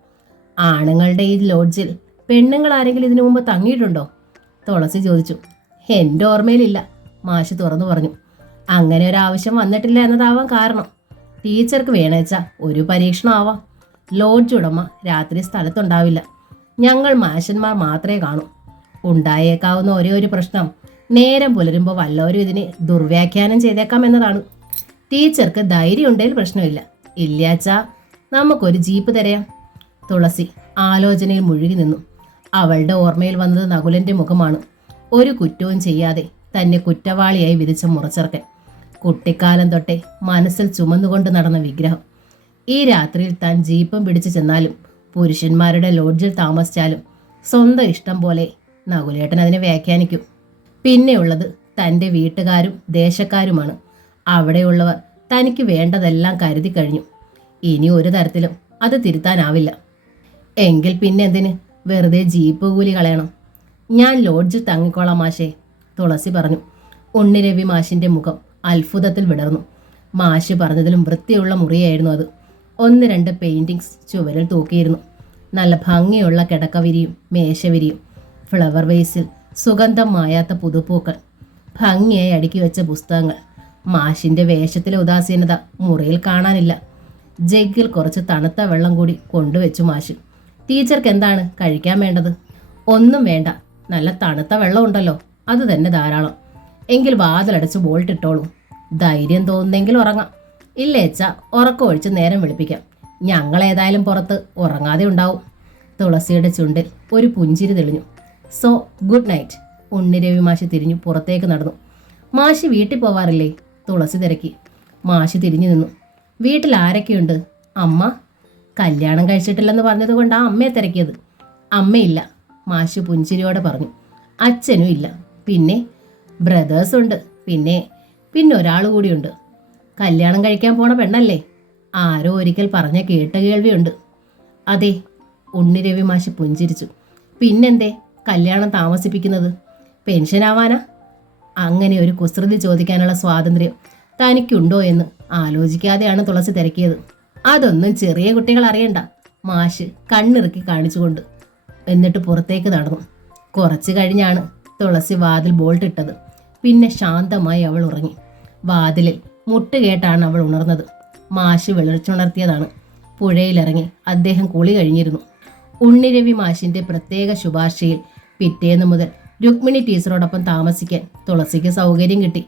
ആണുങ്ങളുടെ ഈ ലോഡ്ജിൽ പെണ്ണുങ്ങൾ ആരെങ്കിലും ഇതിനു മുമ്പ് തങ്ങിയിട്ടുണ്ടോ? തുളസി ചോദിച്ചു. എൻ്റെ ഓർമ്മയിലില്ല, മാഷ് തുറന്നു പറഞ്ഞു. അങ്ങനെ ഒരാവശ്യം വന്നിട്ടില്ല എന്നതാവാം കാരണം. ടീച്ചർക്ക് വേണേച്ചാ ഒരു പരീക്ഷണം ആവാം. ലോഡ്ജ് ഉടമ രാത്രി സ്ഥലത്തുണ്ടാവില്ല. ഞങ്ങൾ മാഷന്മാർ മാത്രമേ കാണൂ. ഉണ്ടായേക്കാവുന്ന ഒരേ ഒരു പ്രശ്നം, നേരം പുലരുമ്പോൾ വല്ലവരും ഇതിനെ ദുർവ്യാഖ്യാനം ചെയ്തേക്കാം എന്നതാണ്. ടീച്ചർക്ക് ധൈര്യം ഉണ്ടെങ്കിൽ പ്രശ്നമില്ല. ഇല്ലാച്ചാ നമുക്കൊരു ജീപ്പ് തരയാം. തുളസി ആലോചനയിൽ മുഴുകി നിന്നു. അവളുടെ ഓർമ്മയിൽ വന്നത് നകുലന്റെ മുഖമാണ്. ഒരു കുറ്റവും ചെയ്യാതെ തന്നെ കുറ്റവാളിയായി വിധിച്ച മുറച്ചെറുക്കൻ. കുട്ടിക്കാലം തൊട്ടേ മനസ്സിൽ ചുമന്നുകൊണ്ട് നടന്ന വിഗ്രഹം. ഈ രാത്രിയിൽ താൻ ജീപ്പും പിടിച്ചു ചെന്നാലും പുരുഷന്മാരുടെ ലോഡ്ജിൽ താമസിച്ചാലും സ്വന്തം ഇഷ്ടം പോലെ നകുലേട്ടൻ അതിനെ വ്യാഖ്യാനിക്കും. പിന്നെയുള്ളത് തൻ്റെ വീട്ടുകാരും ദേശക്കാരുമാണ്. അവിടെയുള്ളവർ തനിക്ക് വേണ്ടതെല്ലാം കരുതി കഴിഞ്ഞു. ഇനി ഒരു തരത്തിലും അത് തിരുത്താനാവില്ല. എങ്കിൽ പിന്നെന്തിന് വെറുതെ ജീപ്പ് കൂലി കളയണം? ഞാൻ ലോഡ്ജിൽ തങ്ങിക്കോളാം മാഷേ, തുളസി പറഞ്ഞു. ഉണ്ണിരവി മാഷിൻ്റെ മുഖം അത്ഭുതത്തിൽ വിടർന്നു. മാഷ് പറഞ്ഞതിലും വൃത്തിയുള്ള മുറിയായിരുന്നു അത്. 1-2 പെയിന്റിങ്സ് ചുവരിൽ തൂക്കിയിരുന്നു. നല്ല ഭംഗിയുള്ള കിടക്കവിരിയും മേശവിരിയും, ഫ്ലവർ വേസിൽ സുഗന്ധം മായാത്ത പുതുപ്പൂക്കൾ, ഭംഗിയായി അടുക്കി വെച്ച പുസ്തകങ്ങൾ. മാഷിൻ്റെ വേഷത്തിലെ ഉദാസീനത മുറിയിൽ കാണാനില്ല. ജഗ്ഗിൽ കുറച്ച് തണുത്ത വെള്ളം കൂടി കൊണ്ടുവച്ചു മാഷ്. ടീച്ചർക്ക് എന്താണ് കഴിക്കാൻ വേണ്ടത്? ഒന്നും വേണ്ട, നല്ല തണുത്ത വെള്ളം ഉണ്ടല്ലോ, അത് തന്നെ ധാരാളം. എങ്കിൽ വാതിലടച്ച് ബോൾട്ട് ഇട്ടോളൂ. ധൈര്യം തോന്നുന്നെങ്കിൽ ഉറങ്ങാം. ഇല്ലേച്ച ഉറക്കം ഒഴിച്ച് നേരം വെളുപ്പിക്കാം. ഞങ്ങളേതായാലും പുറത്ത് ഉറങ്ങാതെ ഉണ്ടാവും. തുളസിയുടെ ചുണ്ടിൽ ഒരു പുഞ്ചിരി തെളിഞ്ഞു. So good night. ഉണ്ണിരവി മാഷി തിരിഞ്ഞു പുറത്തേക്ക് നടന്നു. മാഷി വീട്ടിൽ പോവാറില്ലേ? തുളസി തിരക്കി. മാഷി തിരിഞ്ഞു നിന്നു. വീട്ടിൽ ആരൊക്കെയുണ്ട്? അമ്മ. കല്യാണം കഴിച്ചിട്ടില്ലെന്ന് പറഞ്ഞത് കൊണ്ട് ആ അമ്മയെ തിരക്കിയത്. അമ്മയില്ല, മാഷി പുഞ്ചിരിയോടെ പറഞ്ഞു. അച്ഛനും ഇല്ല. പിന്നെ ബ്രദേഴ്സ് ഉണ്ട്. പിന്നെ ഒരാൾ കൂടിയുണ്ട്. കല്യാണം കഴിക്കാൻ പോണ പെണ്ണല്ലേ? ആരോ ഒരിക്കൽ പറഞ്ഞ കേട്ട കേൾവിയുണ്ട്. അതെ, ഉണ്ണിരവി മാഷി പുഞ്ചിരിച്ചു. പിന്നെന്തേ കല്യാണം താമസിപ്പിക്കുന്നത്? പെൻഷനാവാനാ? അങ്ങനെ ഒരു കുസൃതി ചോദിക്കാനുള്ള സ്വാതന്ത്ര്യം തനിക്കുണ്ടോ എന്ന് ആലോചിക്കാതെയാണ് തുളസി തിരക്കിയത്. അതൊന്നും ചെറിയ കുട്ടികൾ അറിയണ്ട, മാഷ് കണ്ണിറുക്കി കാണിച്ചുകൊണ്ട്. എന്നിട്ട് പുറത്തേക്ക് നടന്നു. കുറച്ചു കഴിഞ്ഞാണ് തുളസി വാതിൽ ബോൾട്ട് ഇട്ടത്. പിന്നെ ശാന്തമായി അവൾ ഉറങ്ങി. വാതിലിൽ മുട്ടുകേട്ടാണ് അവൾ ഉണർന്നത്. മാഷ് വെളിച്ചുണർത്തിയതാണ്. പുഴയിലിറങ്ങി അദ്ദേഹം കുളി കഴിഞ്ഞിരുന്നു. ഉണ്ണിരവി മാഷിന്റെ പ്രത്യേക ശുപാർശയിൽ പിറ്റേന്ന് മുതൽ രുക്മിണി ടീച്ചറോടൊപ്പം താമസിക്കാൻ തുളസിക്ക് സൗകര്യം കിട്ടി.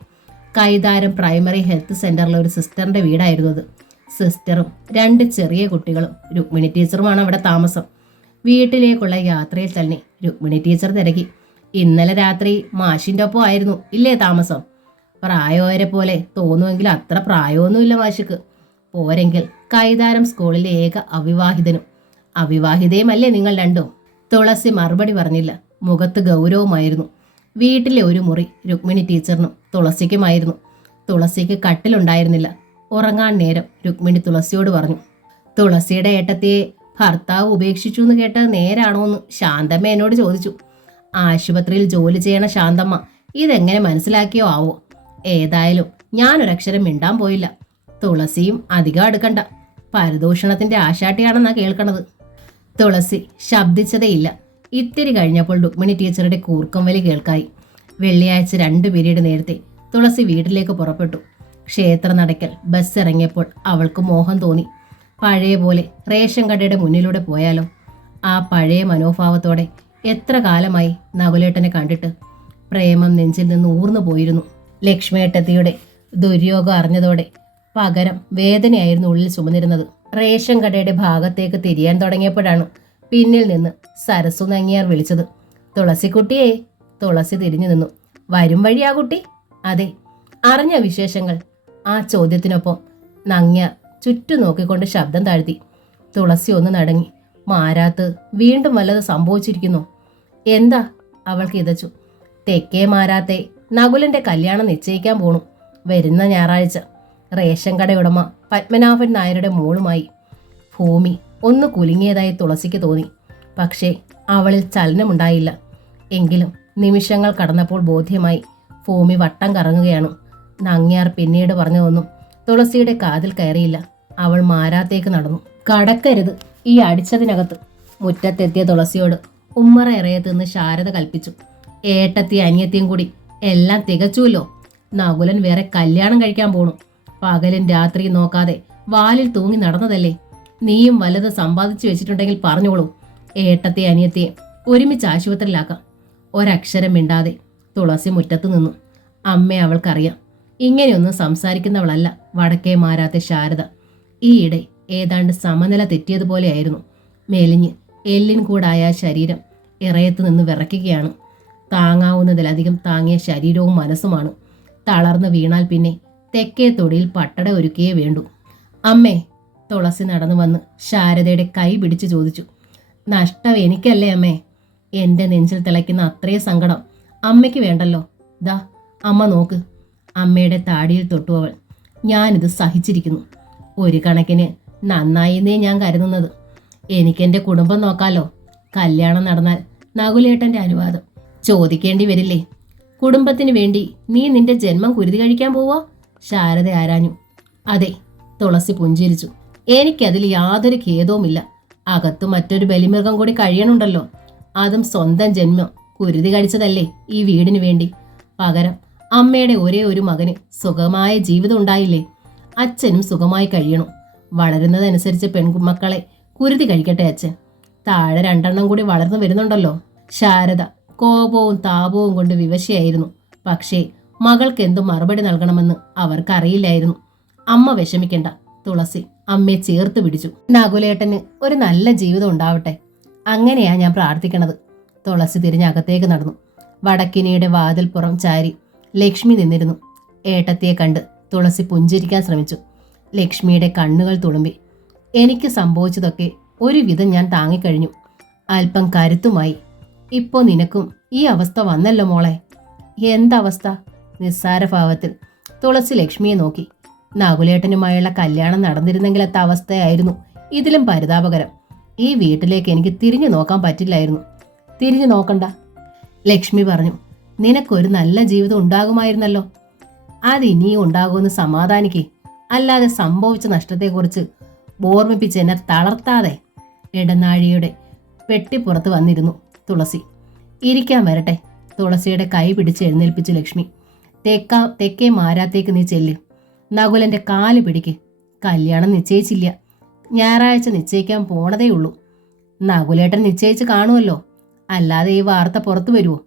കൈതാരം പ്രൈമറി ഹെൽത്ത് സെന്ററിലെ ഒരു സിസ്റ്ററിന്റെ വീടായിരുന്നു അത്. സിസ്റ്ററും 2 ചെറിയ കുട്ടികളും രുക്മിണി ടീച്ചറുമാണ് അവിടെ താമസം. വീട്ടിലേക്കുള്ള യാത്രയിൽ തന്നെ രുക്മിണി ടീച്ചർ തിരക്കി. ഇന്നലെ രാത്രി മാഷിൻ്റെ ഒപ്പം ആയിരുന്നു ഇല്ലേ താമസം? പ്രായമായവരെ പോലെ തോന്നുമെങ്കിൽ അത്ര പ്രായമൊന്നുമില്ല മാഷിക്ക്. പോരെങ്കിൽ കൈതാരം സ്കൂളിലെ ഏക അവിവാഹിതനും. അവിവാഹിതയുമല്ലേ നിങ്ങൾ രണ്ടും? തുളസി മറുപടി പറഞ്ഞില്ല. മുഖത്ത് ഗൗരവമായിരുന്നു. വീട്ടിലെ ഒരു മുറി രുക്മിണി ടീച്ചറിനും തുളസിക്കുമായിരുന്നു. തുളസിക്ക് കട്ടിലുണ്ടായിരുന്നില്ല. ഉറങ്ങാൻ നേരം രുക്മിണി തുളസിയോട് പറഞ്ഞു. തുളസിയുടെ ഏട്ടത്തിയെ ഭർത്താവ് ഉപേക്ഷിച്ചു എന്ന് കേട്ടത് നേരാണോ എന്ന് ശാന്തമ്മ എന്നോട് ചോദിച്ചു. ആശുപത്രിയിൽ ജോലി ചെയ്യണ ശാന്തമ്മ ഇതെങ്ങനെ മനസ്സിലാക്കിയോ ആവോ? ഏതായാലും ഞാനൊരക്ഷരം മിണ്ടാൻ പോയില്ല. തുളസിയും അധികം അടുക്കണ്ട, പരദൂഷണത്തിന്റെ ആശാട്ടിയാണെന്നാ കേൾക്കണത്. തുളസി ശബ്ദിച്ചതേയില്ല. ഇത്തിരി കഴിഞ്ഞപ്പോൾ രുക്മിണി ടീച്ചറുടെ കൂർക്കം വലി കേൾക്കായി. വെള്ളിയാഴ്ച 2 പീരീഡ് നേരത്തെ തുളസി വീട്ടിലേക്ക് പുറപ്പെട്ടു. ക്ഷേത്രനടയ്ക്കൽ ബസ് ഇറങ്ങിയപ്പോൾ അവൾക്ക് മോഹം തോന്നി. പഴയ പോലെ റേഷൻ കടയുടെ മുന്നിലൂടെ പോയാലോ? ആ പഴയ മനോഭാവത്തോടെ എത്ര കാലമായി നകുലേട്ടനെ കണ്ടിട്ട്. പ്രേമം നെഞ്ചിൽ നിന്ന് ഊർന്നു പോയിരുന്നു. ലക്ഷ്മിയേട്ടത്തിയുടെ ദുര്യോഗം അറിഞ്ഞതോടെ പകരം വേദനയായിരുന്നു ഉള്ളിൽ ചുമന്നിരുന്നത്. റേഷൻ കടയുടെ ഭാഗത്തേക്ക് തിരിയാൻ തുടങ്ങിയപ്പോഴാണ് പിന്നിൽ നിന്ന് സരസു നങ്ങിയാർ വിളിച്ചത്. തുളസിക്കുട്ടിയെ. തുളസി തിരിഞ്ഞു നിന്നു. വരും വഴി ആ കുട്ടി? അതെ. അറിഞ്ഞ വിശേഷങ്ങൾ? ആ ചോദ്യത്തിനൊപ്പം നങ്ങിയാർ ചുറ്റും നോക്കിക്കൊണ്ട് ശബ്ദം താഴ്ത്തി. തുളസി ഒന്ന് നടങ്ങി. മാരാത്ത് വീണ്ടും വല്ലത് സംഭവിച്ചിരിക്കുന്നു. എന്താ? അവൾ കിതച്ചു. തെക്കേ മാരാത്തെ നകുലന്റെ കല്യാണം നിശ്ചയിക്കാൻ പോണു. വരുന്ന ഞായറാഴ്ച. റേഷൻ കട ഉടമ പത്മനാഭൻ നായരുടെ മോളുമായി. ഭൂമി ഒന്ന് കുലുങ്ങിയതായി തുളസിക്ക് തോന്നി. പക്ഷേ അവളിൽ ചലനമുണ്ടായില്ല. എങ്കിലും നിമിഷങ്ങൾ കടന്നപ്പോൾ ബോധ്യമായി ഭൂമി വട്ടം കറങ്ങുകയാണ്. നങ്ങിയാർ പിന്നീട് പറഞ്ഞതൊന്നും തുളസിയുടെ കാതിൽ കയറിയില്ല. അവൾ മാരാത്തേക്ക് നടന്നു. കടക്കരുത് ഈ അടിച്ചതിനകത്ത്. മുറ്റത്തെത്തിയ തുളസിയോട് ഉമ്മറ ഇറയത്ത് നിന്ന് ശാരദ കൽപ്പിച്ചു. ഏട്ടത്തി അനിയത്തിയും കൂടി എല്ലാം തികച്ചുല്ലോ. നകുലൻ വേറെ കല്യാണം കഴിക്കാൻ പോണു. പകലും രാത്രിയും നോക്കാതെ വാലിൽ തൂങ്ങി നടന്നതല്ലേ. നീയും വല്ലത് സമ്പാദിച്ചു വെച്ചിട്ടുണ്ടെങ്കിൽ പറഞ്ഞോളൂ. ഏട്ടത്തെ അനിയത്തിയെ ഒരുമിച്ച് ആശുപത്രിയിലാക്കാം. ഒരക്ഷരം മിണ്ടാതെ തുളസി മുറ്റത്ത് നിന്നു. അമ്മയെ അവൾക്കറിയാം. ഇങ്ങനെയൊന്നും സംസാരിക്കുന്നവളല്ല വടക്കേ മാരാത്തെ ശാരദ. ഈയിടെ ഏതാണ്ട് സമനില തെറ്റിയതുപോലെയായിരുന്നു. മെലിഞ്ഞ് എല്ലിൻ കൂടായ ശരീരം ഇറയത്ത് നിന്ന് വിറയ്ക്കുകയാണ്. താങ്ങാവുന്നതിലധികം താങ്ങിയ ശരീരവും മനസ്സുമാണ്. തളർന്നു വീണാൽ പിന്നെ തെക്കേ തൊടിയിൽ പട്ടട ഒരുക്കിയേ വേണ്ടു. അമ്മേ. തുളസി നടന്നു വന്ന് ശാരദയുടെ കൈ പിടിച്ചു ചോദിച്ചു. നഷ്ടം എനിക്കല്ലേ അമ്മേ? എൻ്റെ നെഞ്ചിൽ തിളയ്ക്കുന്ന അത്രയും സങ്കടം അമ്മയ്ക്ക് വേണ്ടല്ലോ. ദാ അമ്മ നോക്ക്. അമ്മയുടെ താടിയിൽ തൊട്ടു അവൾ. ഞാനിത് സഹിച്ചിരിക്കുന്നു. ഒരു കണക്കിന് നന്നായിന്നേ ഞാൻ കരുതുന്നത്. എനിക്കെൻ്റെ കുടുംബം നോക്കാലോ. കല്യാണം നടന്നാൽ നകുലേട്ടൻ്റെ അനുവാദം ചോദിക്കേണ്ടി വരില്ലേ? കുടുംബത്തിന് വേണ്ടി നീ നിന്റെ ജന്മം കുരുതി കഴിക്കാൻ പോവാ? ശാരദ ആരാഞ്ഞു. അതെ. തുളസി പുഞ്ചിരിച്ചു. എനിക്കതിൽ യാതൊരു ഖേദവുമില്ല. അകത്ത് മറ്റൊരു ബലിമൃഗം കൂടി കഴിയണുണ്ടല്ലോ. അതും സ്വന്തം ജന്മം കുരുതി കഴിച്ചതല്ലേ ഈ വീടിനു വേണ്ടി. പകരം അമ്മയുടെ ഒരേ ഒരു മകന് സുഖമായ ജീവിതം ഉണ്ടായില്ലേ. അച്ഛനും സുഖമായി കഴിയണം. വളരുന്നതനുസരിച്ച് പെൺമക്കളെ കുരുതി കഴിക്കട്ടെ അച്ഛൻ. താഴെ 2 കൂടി വളർന്നു വരുന്നുണ്ടല്ലോ. ശാരദ കോപവും താപവും കൊണ്ട് വിവശയായിരുന്നു. പക്ഷേ മകൾക്ക് എന്തു മറുപടി നൽകണമെന്ന് അവർക്കറിയില്ലായിരുന്നു. അമ്മ വിഷമിക്കണ്ട. തുളസി അമ്മയെ ചേർത്ത് പിടിച്ചു. നകുലേട്ടന് ഒരു നല്ല ജീവിതം ഉണ്ടാവട്ടെ, അങ്ങനെയാ ഞാൻ പ്രാർത്ഥിക്കണത്. തുളസി തിരിഞ്ഞകത്തേക്ക് നടന്നു. വടക്കിനിയുടെ വാതിൽപ്പുറം ചാരി ലക്ഷ്മി നിന്നിരുന്നു. ഏട്ടത്തിയെ കണ്ട് തുളസി പുഞ്ചിരിക്കാൻ ശ്രമിച്ചു. ലക്ഷ്മിയുടെ കണ്ണുകൾ തുളുമ്പി. എനിക്ക് സംഭവിച്ചതൊക്കെ ഒരുവിധം ഞാൻ താങ്ങിക്കഴിഞ്ഞു. അല്പം കരുത്തുമായി. ഇപ്പോ നിനക്കും ഈ അവസ്ഥ വന്നല്ലോ മോളെ. എന്തവസ്ഥ? നിസ്സാരഭാവത്തിൽ തുളസി ലക്ഷ്മിയെ നോക്കി. നകുലേട്ടനുമായുള്ള കല്യാണം നടന്നിരുന്നെങ്കിലത്തെ അവസ്ഥയായിരുന്നു ഇതിലും പരിതാപകരം. ഈ വീട്ടിലേക്ക് എനിക്ക് തിരിഞ്ഞു നോക്കാൻ പറ്റില്ലായിരുന്നു. തിരിഞ്ഞു നോക്കണ്ട, ലക്ഷ്മി പറഞ്ഞു. നിനക്കൊരു നല്ല ജീവിതം ഉണ്ടാകുമായിരുന്നല്ലോ. അതിനിയും ഉണ്ടാകുമെന്ന് സമാധാനിക്കേ. അല്ലാതെ സംഭവിച്ച നഷ്ടത്തെക്കുറിച്ച് ഓർമ്മിപ്പിച്ച് എന്നെ തളർത്താതെ. ഇടനാഴിയുടെ പെട്ടിപ്പുറത്ത് വന്നിരുന്നു തുളസി. ഇരിക്കാൻ വരട്ടെ. തുളസിയുടെ കൈ പിടിച്ച് എഴുന്നേൽപ്പിച്ചു ലക്ഷ്മി. തെക്കേ മാരാത്തേക്ക് നീ ചെല്ല്. നകുലന്റെ കാല് പിടിക്ക്. കല്യാണം നിശ്ചയിച്ചില്ല. ഞായറാഴ്ച നിശ്ചയിക്കാൻ പോണതേയുള്ളൂ. നകുലേട്ടൻ നിശ്ചയിച്ച് കാണുമല്ലോ. അല്ലാതെ ഈ വാർത്ത പുറത്തു വരുമോ?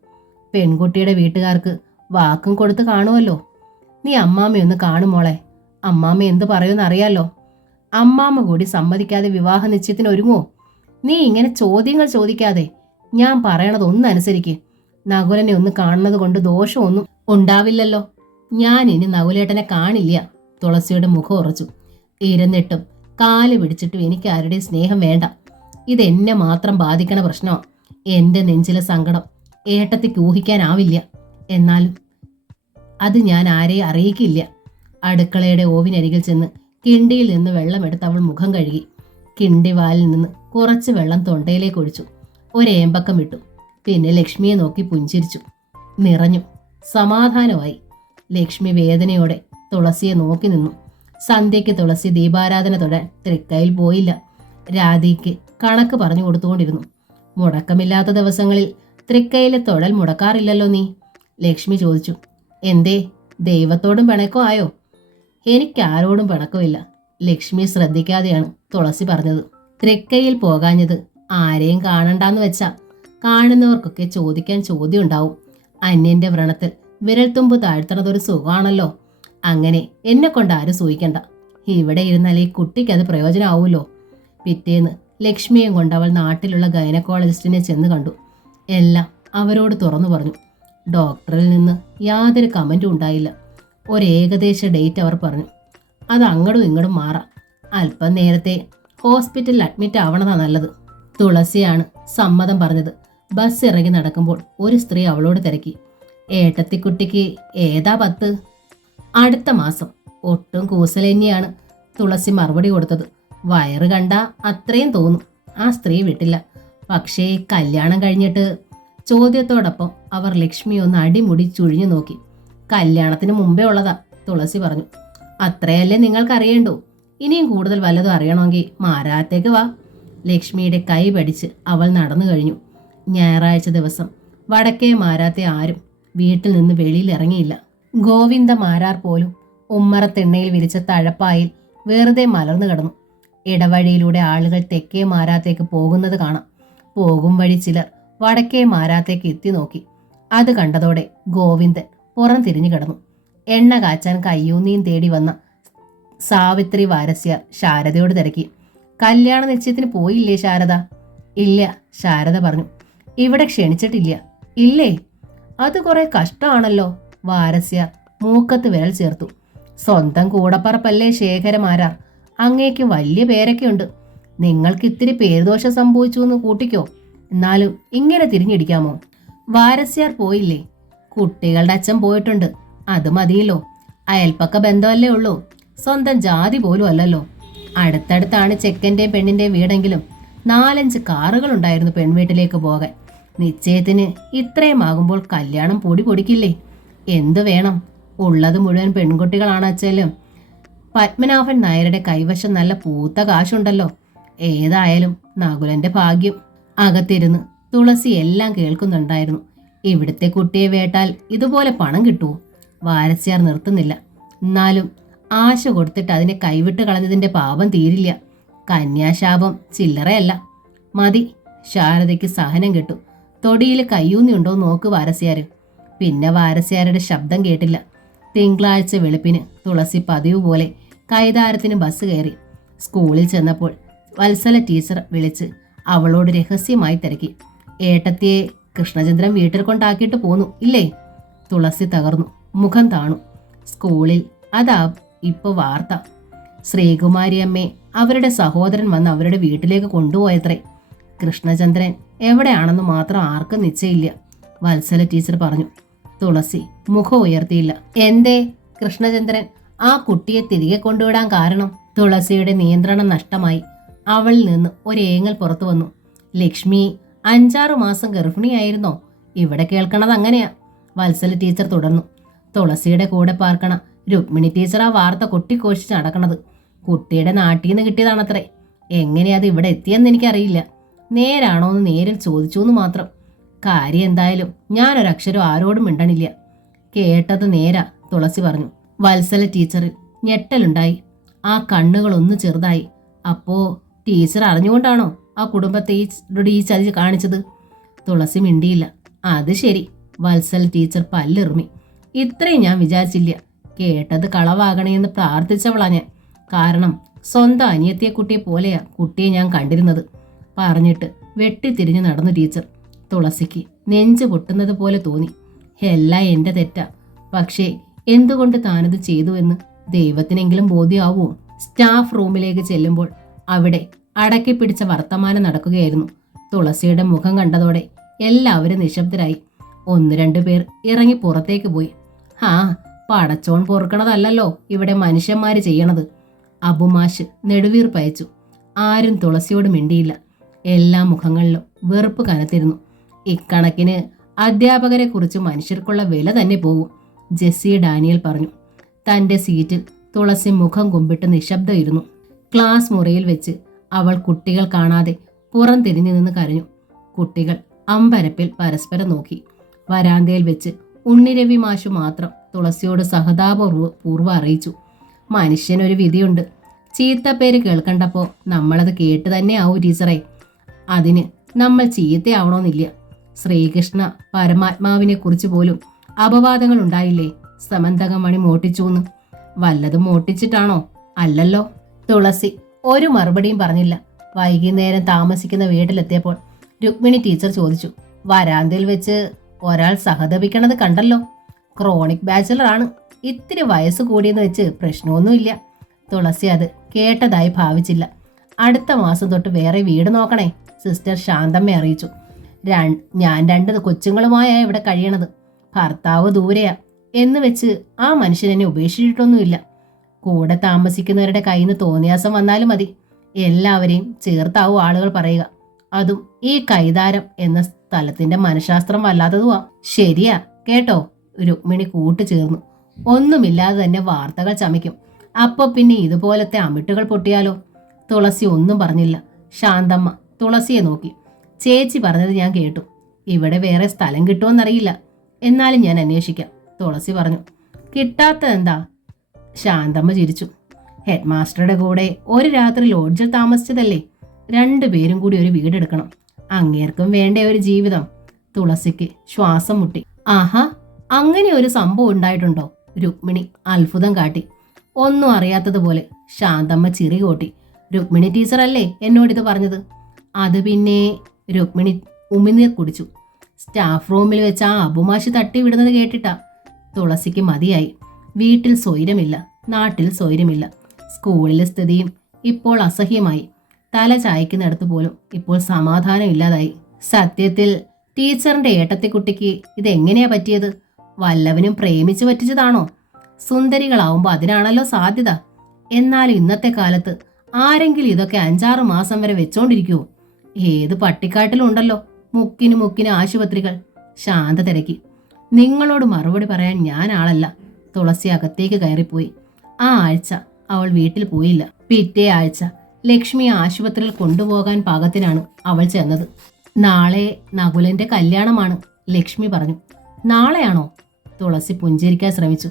പെൺകുട്ടിയുടെ വീട്ടുകാർക്ക് വാക്കും കൊടുത്ത് കാണുമല്ലോ. നീ അമ്മാമ്മയൊന്ന് കാണുമോളെ. അമ്മാമ്മ എന്ത് പറയുമെന്ന് അറിയാലോ. അമ്മാമ്മ കൂടി സമ്മതിക്കാതെ വിവാഹ നിശ്ചയത്തിന് ഒരുങ്ങോ? നീ ഇങ്ങനെ ചോദ്യങ്ങൾ ചോദിക്കാതെ ഞാൻ പറയണതൊന്നനുസരിക്ക്. നകുലനെ ഒന്ന് കാണുന്നത് കൊണ്ട് ദോഷമൊന്നും ഉണ്ടാവില്ലല്ലോ. ഞാൻ ഇനി നകുലേട്ടനെ കാണില്ല. തുളസിയുടെ മുഖം ഉറച്ചു. ഇരുന്നിട്ടും കാല് പിടിച്ചിട്ടും എനിക്ക് ആരുടെയും സ്നേഹം വേണ്ട. ഇതെന്നെ മാത്രം ബാധിക്കണ പ്രശ്നമാണ്. എന്റെ നെഞ്ചിലെ സങ്കടം ഏട്ടത്തിക്ക് ഊഹിക്കാനാവില്ല. എന്നാലും അത് ഞാൻ ആരെയും അറിയിക്കില്ല. അടുക്കളയുടെ ഓവിനരികിൽ ചെന്ന് കിണ്ടിയിൽ നിന്ന് വെള്ളമെടുത്ത് അവൾ മുഖം കഴുകി. കിണ്ടി വാലിൽ നിന്ന് കുറച്ച് വെള്ളം തൊണ്ടയിലേക്ക് ഒഴിച്ചു. ഒരേമ്പക്കം ഇട്ടു. പിന്നെ ലക്ഷ്മിയെ നോക്കി പുഞ്ചിരിച്ചു. നിറഞ്ഞു. സമാധാനമായി. ലക്ഷ്മി വേദനയോടെ തുളസിയെ നോക്കി നിന്നു. സന്ധ്യയ്ക്ക് തുളസി ദീപാരാധന തൊടാൻ തൃക്കയിൽ പോയില്ല. രാധിക്ക് കണക്ക് പറഞ്ഞു കൊടുത്തുകൊണ്ടിരുന്നു. മുടക്കമില്ലാത്ത ദിവസങ്ങളിൽ തൃക്കയിലെ തൊഴൽ മുടക്കാറില്ലല്ലോ നീ? ലക്ഷ്മി ചോദിച്ചു. എന്തേ, ദൈവത്തോടും പിണക്കോ ആയോ? എനിക്കാരോടും പിണക്കമില്ല. ലക്ഷ്മി ശ്രദ്ധിക്കാതെയാണ് തുളസി പറഞ്ഞത്. തൃക്കയിൽ പോകാഞ്ഞത് ആരെയും കാണണ്ടാന്ന് വെച്ചാ കാണുന്നവർക്കൊക്കെ ചോദിക്കാൻ ചോദ്യം ഉണ്ടാവും. അന്യന്റെ വ്രണത്തിൽ വിരൽത്തുമ്പ് താഴ്ത്തണതൊരു സുഖമാണല്ലോ. അങ്ങനെ എന്നെ കൊണ്ട് ആരും സൂഹിക്കണ്ട. ഇവിടെ ഇരുന്നാൽ ഈ കുട്ടിക്ക് അത് പ്രയോജനമാവുമല്ലോ. പിറ്റേന്ന് ലക്ഷ്മിയും കൊണ്ട് അവൾ നാട്ടിലുള്ള ഗൈനക്കോളജിസ്റ്റിനെ ചെന്ന് കണ്ടു. എല്ലാം അവരോട് തുറന്നു പറഞ്ഞു. ഡോക്ടറിൽ നിന്ന് യാതൊരു കമൻറ്റും ഉണ്ടായില്ല. ഒരേകദേശ ഡേറ്റ് അവർ പറഞ്ഞു. അത് അങ്ങടും ഇങ്ങടും മാറാം. അല്പം നേരത്തെ ഹോസ്പിറ്റലിൽ അഡ്മിറ്റ് ആവണതാ നല്ലത്. തുളസിയാണ് സമ്മതം പറഞ്ഞത്. ബസ് ഇറങ്ങി നടക്കുമ്പോൾ ഒരു സ്ത്രീ അവളോട് തിരക്കി. ഏട്ടത്തിക്കുട്ടിക്ക് ഏതാ 10? അടുത്ത മാസം. ഒട്ടും കൂസലെന്നെയാണ് തുളസി മറുപടി കൊടുത്തത്. വയറ് കണ്ട അത്രയും തോന്നും. ആ സ്ത്രീ വിട്ടില്ല. പക്ഷേ കല്യാണം കഴിഞ്ഞിട്ട്? ചോദ്യത്തോടൊപ്പം അവർ ലക്ഷ്മി ഒന്ന് അടിമുടി ചുഴിഞ്ഞു നോക്കി. കല്യാണത്തിന് മുമ്പേ ഉള്ളതാ, തുളസി പറഞ്ഞു. അത്രയല്ലേ നിങ്ങൾക്കറിയണ്ടോ? ഇനിയും കൂടുതൽ വല്ലതും അറിയണമെങ്കിൽ മാരാത്തേക്ക് വാ. ലക്ഷ്മിയുടെ കൈ പിടിച്ച് അവൾ നടന്നു കഴിഞ്ഞു. ഞായറാഴ്ച ദിവസം വടക്കേ മാരാത്തെ ആരും വീട്ടിൽ നിന്ന് വെളിയിൽ ഇറങ്ങിയില്ല. ഗോവിന്ദ മാരാർ പോലും ഉമ്മറത്തെണ്ണയിൽ വിരിച്ച തഴപ്പായിൽ വെറുതെ മലർന്നു കിടന്നു. ഇടവഴിയിലൂടെ ആളുകൾ തെക്കേ മാരാത്തേക്ക് പോകുന്നത് കാണാം. പോകും വഴി ചിലർ വടക്കേ മാരാത്തേക്ക് എത്തി നോക്കി. അത് കണ്ടതോടെ ഗോവിന്ദൻ പുറം തിരിഞ്ഞു കിടന്നു. എണ്ണ കാച്ചാൻ കയ്യൂന്നിയും തേടി വന്ന സാവിത്രി വാരസ്യാർ ശാരദയോട് തിരക്കി. കല്യാണ നിശ്ചയത്തിന് പോയില്ലേ ശാരദ? ഇല്ല, ശാരദ പറഞ്ഞു. ഇവിടെ ക്ഷണിച്ചിട്ടില്ല. ഇല്ലേ? അത് കുറെ കഷ്ടമാണല്ലോ. വാരസ്യാർ മൂക്കത്ത് വിരൽ ചേർത്തു. സ്വന്തം കൂടപ്പറപ്പല്ലേ ശേഖരമാരാർ. അങ്ങേക്ക് വലിയ പേരൊക്കെയുണ്ട്. നിങ്ങൾക്ക് ഇത്തിരി പേരുദോഷം സംഭവിച്ചു എന്ന് കൂട്ടിക്കോ. എന്നാലും ഇങ്ങനെ തിരിഞ്ഞിടിക്കാമോ? വാരസ്യാർ പോയില്ലേ? കുട്ടികളുടെ അച്ഛൻ പോയിട്ടുണ്ട്. അത് മതിയല്ലോ. അയൽപ്പക്ക ബന്ധമല്ലേ ഉള്ളൂ. സ്വന്തം ജാതി പോലും അല്ലല്ലോ. അടുത്തടുത്താണ് ചെക്കൻ്റെയും പെണ്ണിൻ്റെയും വീടെങ്കിലും 4-5 കാറുകളുണ്ടായിരുന്നു പെൺവീട്ടിലേക്ക് പോകാൻ. നിശ്ചയത്തിന് ഇത്രയും ആകുമ്പോൾ കല്യാണം പൊടി പൊടിക്കില്ലേ? എന്തു വേണം? ഉള്ളത് മുഴുവൻ പെൺകുട്ടികളാണ് അച്ഛലും. പത്മനാഭൻ നായരുടെ കൈവശം നല്ല പൂത്ത കാശുണ്ടല്ലോ. ഏതായാലും നകുലന്റെ ഭാഗ്യം. അകത്തിരുന്ന് തുളസി എല്ലാം കേൾക്കുന്നുണ്ടായിരുന്നു. ഇവിടുത്തെ കുട്ടിയെ വേട്ടാൽ ഇതുപോലെ പണം കിട്ടുമോ? വാരസ്യാർ നിർത്തുന്നില്ല. എന്നാലും ആശ കൊടുത്തിട്ട് അതിനെ കൈവിട്ട് കളഞ്ഞതിന്റെ പാപം തീരില്ല. കന്യാശാപം ചില്ലറയല്ല. മതി. ശാരദയ്ക്ക് സഹനം കെട്ടു. തൊടിയിൽ കയ്യൂന്നിയുണ്ടോ നോക്ക് വാരസ്യാര്. പിന്നെ വാരസ്യാരുടെ ശബ്ദം കേട്ടില്ല. തിങ്കളാഴ്ച വെളുപ്പിന് തുളസി പതിവ് പോലെ കൈതാരത്തിന് ബസ് കയറി. സ്കൂളിൽ ചെന്നപ്പോൾ വത്സല ടീച്ചർ വിളിച്ച് അവളോട് രഹസ്യമായി തിരക്കി. ഏട്ടത്തിയെ കൃഷ്ണചന്ദ്രൻ വീട്ടിൽ കൊണ്ടാക്കിയിട്ട് പോന്നു ഇല്ലേ? തുളസി തകർന്നു. മുഖം താണു. സ്കൂളിൽ അതാ ഇപ്പൊ വാർത്ത. ശ്രീകുമാരിയമ്മയെ അവരുടെ സഹോദരൻ വന്ന് അവരുടെ വീട്ടിലേക്ക് കൊണ്ടുപോയത്രേ. കൃഷ്ണചന്ദ്രൻ എവിടെയാണെന്ന് മാത്രം ആർക്കും നിശ്ചയില്ല, വത്സല ടീച്ചർ പറഞ്ഞു. തുളസി മുഖം ഉയർത്തിയില്ല. എന്തേ കൃഷ്ണചന്ദ്രൻ ആ കുട്ടിയെ തിരികെ കൊണ്ടുവിടാൻ കാരണം? തുളസിയുടെ നിയന്ത്രണം നഷ്ടമായി. അവളിൽ നിന്ന് ഒരേങ്ങൽ പുറത്തു വന്നു. ലക്ഷ്മി 5-6 മാസം ഗർഭിണിയായിരുന്നോ? ഇവിടെ കേൾക്കണത് അങ്ങനെയാ, വത്സല ടീച്ചർ തുടർന്നു. തുളസിയുടെ കൂടെ പാർക്കണ രുക്മിണി ടീച്ചർ ആ വാർത്ത കൊട്ടിക്കോഷിച്ച് നടക്കണത്. കുട്ടിയുടെ നാട്ടിൽ നിന്ന് കിട്ടിയതാണത്രേ. എങ്ങനെയാ അത് ഇവിടെ എത്തിയെന്ന് എനിക്കറിയില്ല. നേരാണോ എന്ന് നേരിൽ ചോദിച്ചു എന്ന് മാത്രം. കാര്യം എന്തായാലും ഞാനൊരക്ഷരം ആരോടും മിണ്ടണില്ല. കേട്ടത് നേരാ, തുളസി പറഞ്ഞു. വത്സല ടീച്ചറിൽ ഞെട്ടലുണ്ടായി. ആ കണ്ണുകളൊന്ന് ചെറുതായി. അപ്പോ ടീച്ചർ അറിഞ്ഞുകൊണ്ടാണോ ആ കുടുംബത്തെ ഈ ചതി കാണിച്ചത്? തുളസി മിണ്ടിയില്ല. അത് ശരി, വത്സല ടീച്ചർ പല്ലിറുമി. ഇത്രയും ഞാൻ വിചാരിച്ചില്ല. കേട്ടത് കളവാകണേന്ന് പ്രാർത്ഥിച്ചവളാ ഞാൻ. കാരണം സ്വന്തം അനിയത്തിയെ കുട്ടിയെ പോലെയാ കുട്ടിയെ ഞാൻ കണ്ടിരുന്നത്. പറഞ്ഞിട്ട് വെട്ടിത്തിരിഞ്ഞു നടന്നു ടീച്ചർ. തുളസിക്ക് നെഞ്ച് പൊട്ടുന്നത് പോലെ തോന്നി. എല്ലാം എന്റെ തെറ്റാ. പക്ഷേ എന്തുകൊണ്ട് താനത് ചെയ്തു എന്ന് ദൈവത്തിനെങ്കിലും ബോധ്യമാവുമോ? സ്റ്റാഫ് റൂമിലേക്ക് ചെല്ലുമ്പോൾ അവിടെ അടക്കി പിടിച്ച വർത്തമാനം നടക്കുകയായിരുന്നു. തുളസിയുടെ മുഖം കണ്ടതോടെ എല്ലാവരും നിശബ്ദരായി. 1-2 പേർ ഇറങ്ങി പുറത്തേക്ക് പോയി. പടച്ചോൺ പൊറുക്കണതല്ലോ ഇവിടെ മനുഷ്യന്മാര് ചെയ്യണത്. അബുമാഷ് നെടുവീർപ്പയച്ചു. ആരും തുളസിയോട് മിണ്ടിയില്ല. എല്ലാ മുഖങ്ങളിലും വെറുപ്പ് കനത്തിരുന്നു. ഇക്കണക്കിന് അധ്യാപകരെ കുറിച്ച് മനുഷ്യർക്കുള്ള വില തന്നെ പോകും, ജെസ്സി ഡാനിയൽ പറഞ്ഞു. തന്റെ സീറ്റിൽ തുളസി മുഖം കുമ്പിട്ട് നിശബ്ദം ഇരുന്നു. ക്ലാസ് മുറിയിൽ വെച്ച് അവൾ കുട്ടികൾ കാണാതെ പുറം തിരിഞ്ഞു നിന്ന് കരഞ്ഞു. കുട്ടികൾ അമ്പരപ്പിൽ പരസ്പരം നോക്കി. വരാന്തയിൽ വെച്ച് ഉണ്ണിരവി മാഷു മാത്രം തുളസിയോട് സഹതാപപൂർവ്വം അറിയിച്ചു. മനുഷ്യനൊരു വിധിയുണ്ട്. ചീത്തപ്പേര് കേൾക്കണ്ടപ്പോ നമ്മളത് കേട്ട് തന്നെ ആവൂ ടീച്ചറെ. അതിന് നമ്മൾ ചീത്തയാവണമെന്നില്ല. ശ്രീകൃഷ്ണ പരമാത്മാവിനെ കുറിച്ച് പോലും അപവാദങ്ങൾ ഉണ്ടായില്ലേ? സമന്തകമണി മോട്ടിച്ചൂന്ന്. വല്ലതും മോട്ടിച്ചിട്ടാണോ? അല്ലല്ലോ. തുളസി ഒരു മറുപടിയും പറഞ്ഞില്ല. വൈകുന്നേരം താമസിക്കുന്ന വീട്ടിലെത്തിയപ്പോൾ രുക്മിണി ടീച്ചർ ചോദിച്ചു. വരാന്തയിൽ വെച്ച് ഒരാൾ സഹതപിക്കണത് കണ്ടല്ലോ. ക്രോണിക് ബാച്ചിലർ ആണ്. ഇത്തിരി വയസ്സ് കൂടിയെന്ന് വെച്ച് പ്രശ്നമൊന്നുമില്ല. തുളസി അത് കേട്ടതായി ഭാവിച്ചില്ല. അടുത്ത മാസം തൊട്ട് വേറെ വീട് നോക്കണേ, സിസ്റ്റർ ശാന്തമ്മ അറിയിച്ചു. ഞാൻ 2 കൊച്ചുങ്ങളുമായാ ഇവിടെ കഴിയണത്. ഭർത്താവ് ദൂരെയാ എന്ന് വെച്ച് ആ മനുഷ്യൻ എന്നെ ഉപേക്ഷിച്ചിട്ടൊന്നുമില്ല. കൂടെ താമസിക്കുന്നവരുടെ കയ്യിൽ നിന്ന് തോന്നിയാസം വന്നാലും മതി, എല്ലാവരെയും ചേർത്താവും ആളുകൾ പറയുക. അതും ഈ കൈതാരം എന്ന സ്ഥലത്തിന്റെ മനഃശാസ്ത്രം വല്ലാത്തതുവാ. ശരിയാ കേട്ടോ, രുക്മിണി കൂട്ടുചേർന്നു. ഒന്നുമില്ലാതെ തന്നെ വാർത്തകൾ ചമയ്ക്കും. അപ്പൊ പിന്നെ ഇതുപോലത്തെ അമിട്ടുകൾ പൊട്ടിയാലോ? തുളസി ഒന്നും പറഞ്ഞില്ല. ശാന്തമ്മ തുളസിയെ നോക്കി. ചേച്ചി പറഞ്ഞത് ഞാൻ കേട്ടു. ഇവിടെ വേറെ സ്ഥലം കിട്ടുമെന്നറിയില്ല, എന്നാലും ഞാൻ അന്വേഷിക്കാം, തുളസി പറഞ്ഞു. കിട്ടാത്തതെന്താ? ശാന്തമ്മ ചിരിച്ചു. ഹെഡ് മാസ്റ്ററുടെ കൂടെ ഒരു രാത്രി ലോഡ്ജിൽ താമസിച്ചതല്ലേ. 2 പേരും കൂടി ഒരു വീടെടുക്കണം. അങ്ങേർക്കും വേണ്ട ഒരു ജീവിതം. തുളസിക്ക് ശ്വാസം മുട്ടി. ആഹാ, അങ്ങനെ ഒരു സംഭവം ഉണ്ടായിട്ടുണ്ടോ? രുക്മിണി അത്ഭുതം കാട്ടി. ഒന്നും അറിയാത്തതുപോലെ ശാന്തമ്മ ചിറി കോട്ടി. രുക്മിണി ടീച്ചറല്ലേ എന്നോടിത് പറഞ്ഞത്? അത് പിന്നെ രുക്മിണി ഉമിനീർ കുടിച്ചു. സ്റ്റാഫ് റൂമിൽ വെച്ച് ആ അബുമാഷി തട്ടി വിടുന്നത് കേട്ടിട്ടാ. തുളസിക്ക് മതിയായി. വീട്ടിൽ സ്വൈരമില്ല, നാട്ടിൽ സ്വൈരമില്ല. സ്കൂളിലെ സ്ഥിതിയും ഇപ്പോൾ അസഹ്യമായി. തല ചായ്ക്കുന്നിടത്ത് പോലും ഇപ്പോൾ സമാധാനം ഇല്ലാതായി. സത്യത്തിൽ ടീച്ചറിന്റെ ഏട്ടത്തിക്കുട്ടിക്ക് ഇതെങ്ങനെയാ പറ്റിയത്? വല്ലവനും പ്രേമിച്ചു പറ്റിച്ചതാണോ? സുന്ദരികളാവുമ്പോൾ അതിനാണല്ലോ സാധ്യത. എന്നാലും ഇന്നത്തെ കാലത്ത് ആരെങ്കിലും ഇതൊക്കെ 5-6 മാസം വരെ വെച്ചോണ്ടിരിക്കുവോ? ഏത് പട്ടിക്കാട്ടിലും ഉണ്ടല്ലോ മുക്കിന് ആശുപത്രികൾ. ശാന്ത തിരക്കി. നിങ്ങളോട് മറുപടി പറയാൻ ഞാൻ ആളല്ല. തുളസി അകത്തേക്ക് കയറിപ്പോയി. ആ ആഴ്ച അവൾ വീട്ടിൽ പോയില്ല. പിറ്റേ ആഴ്ച ലക്ഷ്മി ആശുപത്രിയിൽ കൊണ്ടുപോകാൻ പാകത്തിനാണ് അവൾ ചെന്നത്. നാളെ നകുലന്റെ കല്യാണമാണ്, ലക്ഷ്മി പറഞ്ഞു. നാളെയാണോ? തുളസി പുഞ്ചിരിക്കാൻ ശ്രമിച്ചു.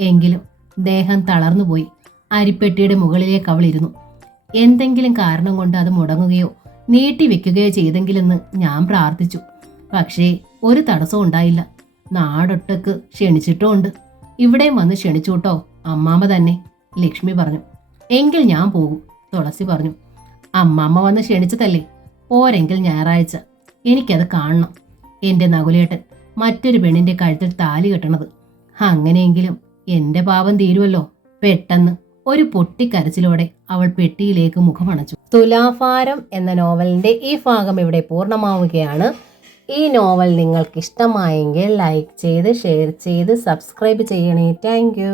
എങ്കിലും ദേഹം തളർന്നുപോയി. അരിപ്പെട്ടിയുടെ മുകളിലേക്ക് അവൾ ഇരുന്നു. എന്തെങ്കിലും കാരണം കൊണ്ട് അത് മുടങ്ങുകയോ നീട്ടിവെക്കുകയോ ചെയ്തെങ്കിലെന്ന് ഞാൻ പ്രാർത്ഥിച്ചു. പക്ഷേ ഒരു തടസ്സവും ഉണ്ടായില്ല. നാടൊട്ടക്ക് ക്ഷണിച്ചിട്ടുമുണ്ട്. ഇവിടെയും വന്ന് ക്ഷണിച്ചുട്ടോ അമ്മാമ്മ തന്നെ, ലക്ഷ്മി പറഞ്ഞു. എങ്കിൽ ഞാൻ പോകും, തുളസി പറഞ്ഞു. അമ്മാമ്മ വന്ന് ക്ഷണിച്ചതല്ലേ, പോരെങ്കിൽ ഞായറാഴ്ച. എനിക്കത് കാണണം. എന്റെ നകുലേട്ടൻ മറ്റൊരു പെണ്ണിന്റെ കഴുത്തിൽ താലി കെട്ടണത്. അങ്ങനെയെങ്കിലും എന്റെ പാപം തീരുമല്ലോ. പെട്ടെന്ന് ഒരു പൊട്ടിക്കരച്ചിലോടെ അവൾ പെട്ടിയിലേക്ക് മുഖമണച്ചു. തുലാഭാരം എന്ന നോവലിന്റെ ഈ ഭാഗം ഇവിടെ പൂർണ്ണമാവുകയാണ്. ഈ നോവൽ നിങ്ങൾക്ക് ഇഷ്ടമായെങ്കിൽ ലൈക്ക് ചെയ്ത് ഷെയർ ചെയ്ത് സബ്സ്ക്രൈബ് ചെയ്യണേ. താങ്ക്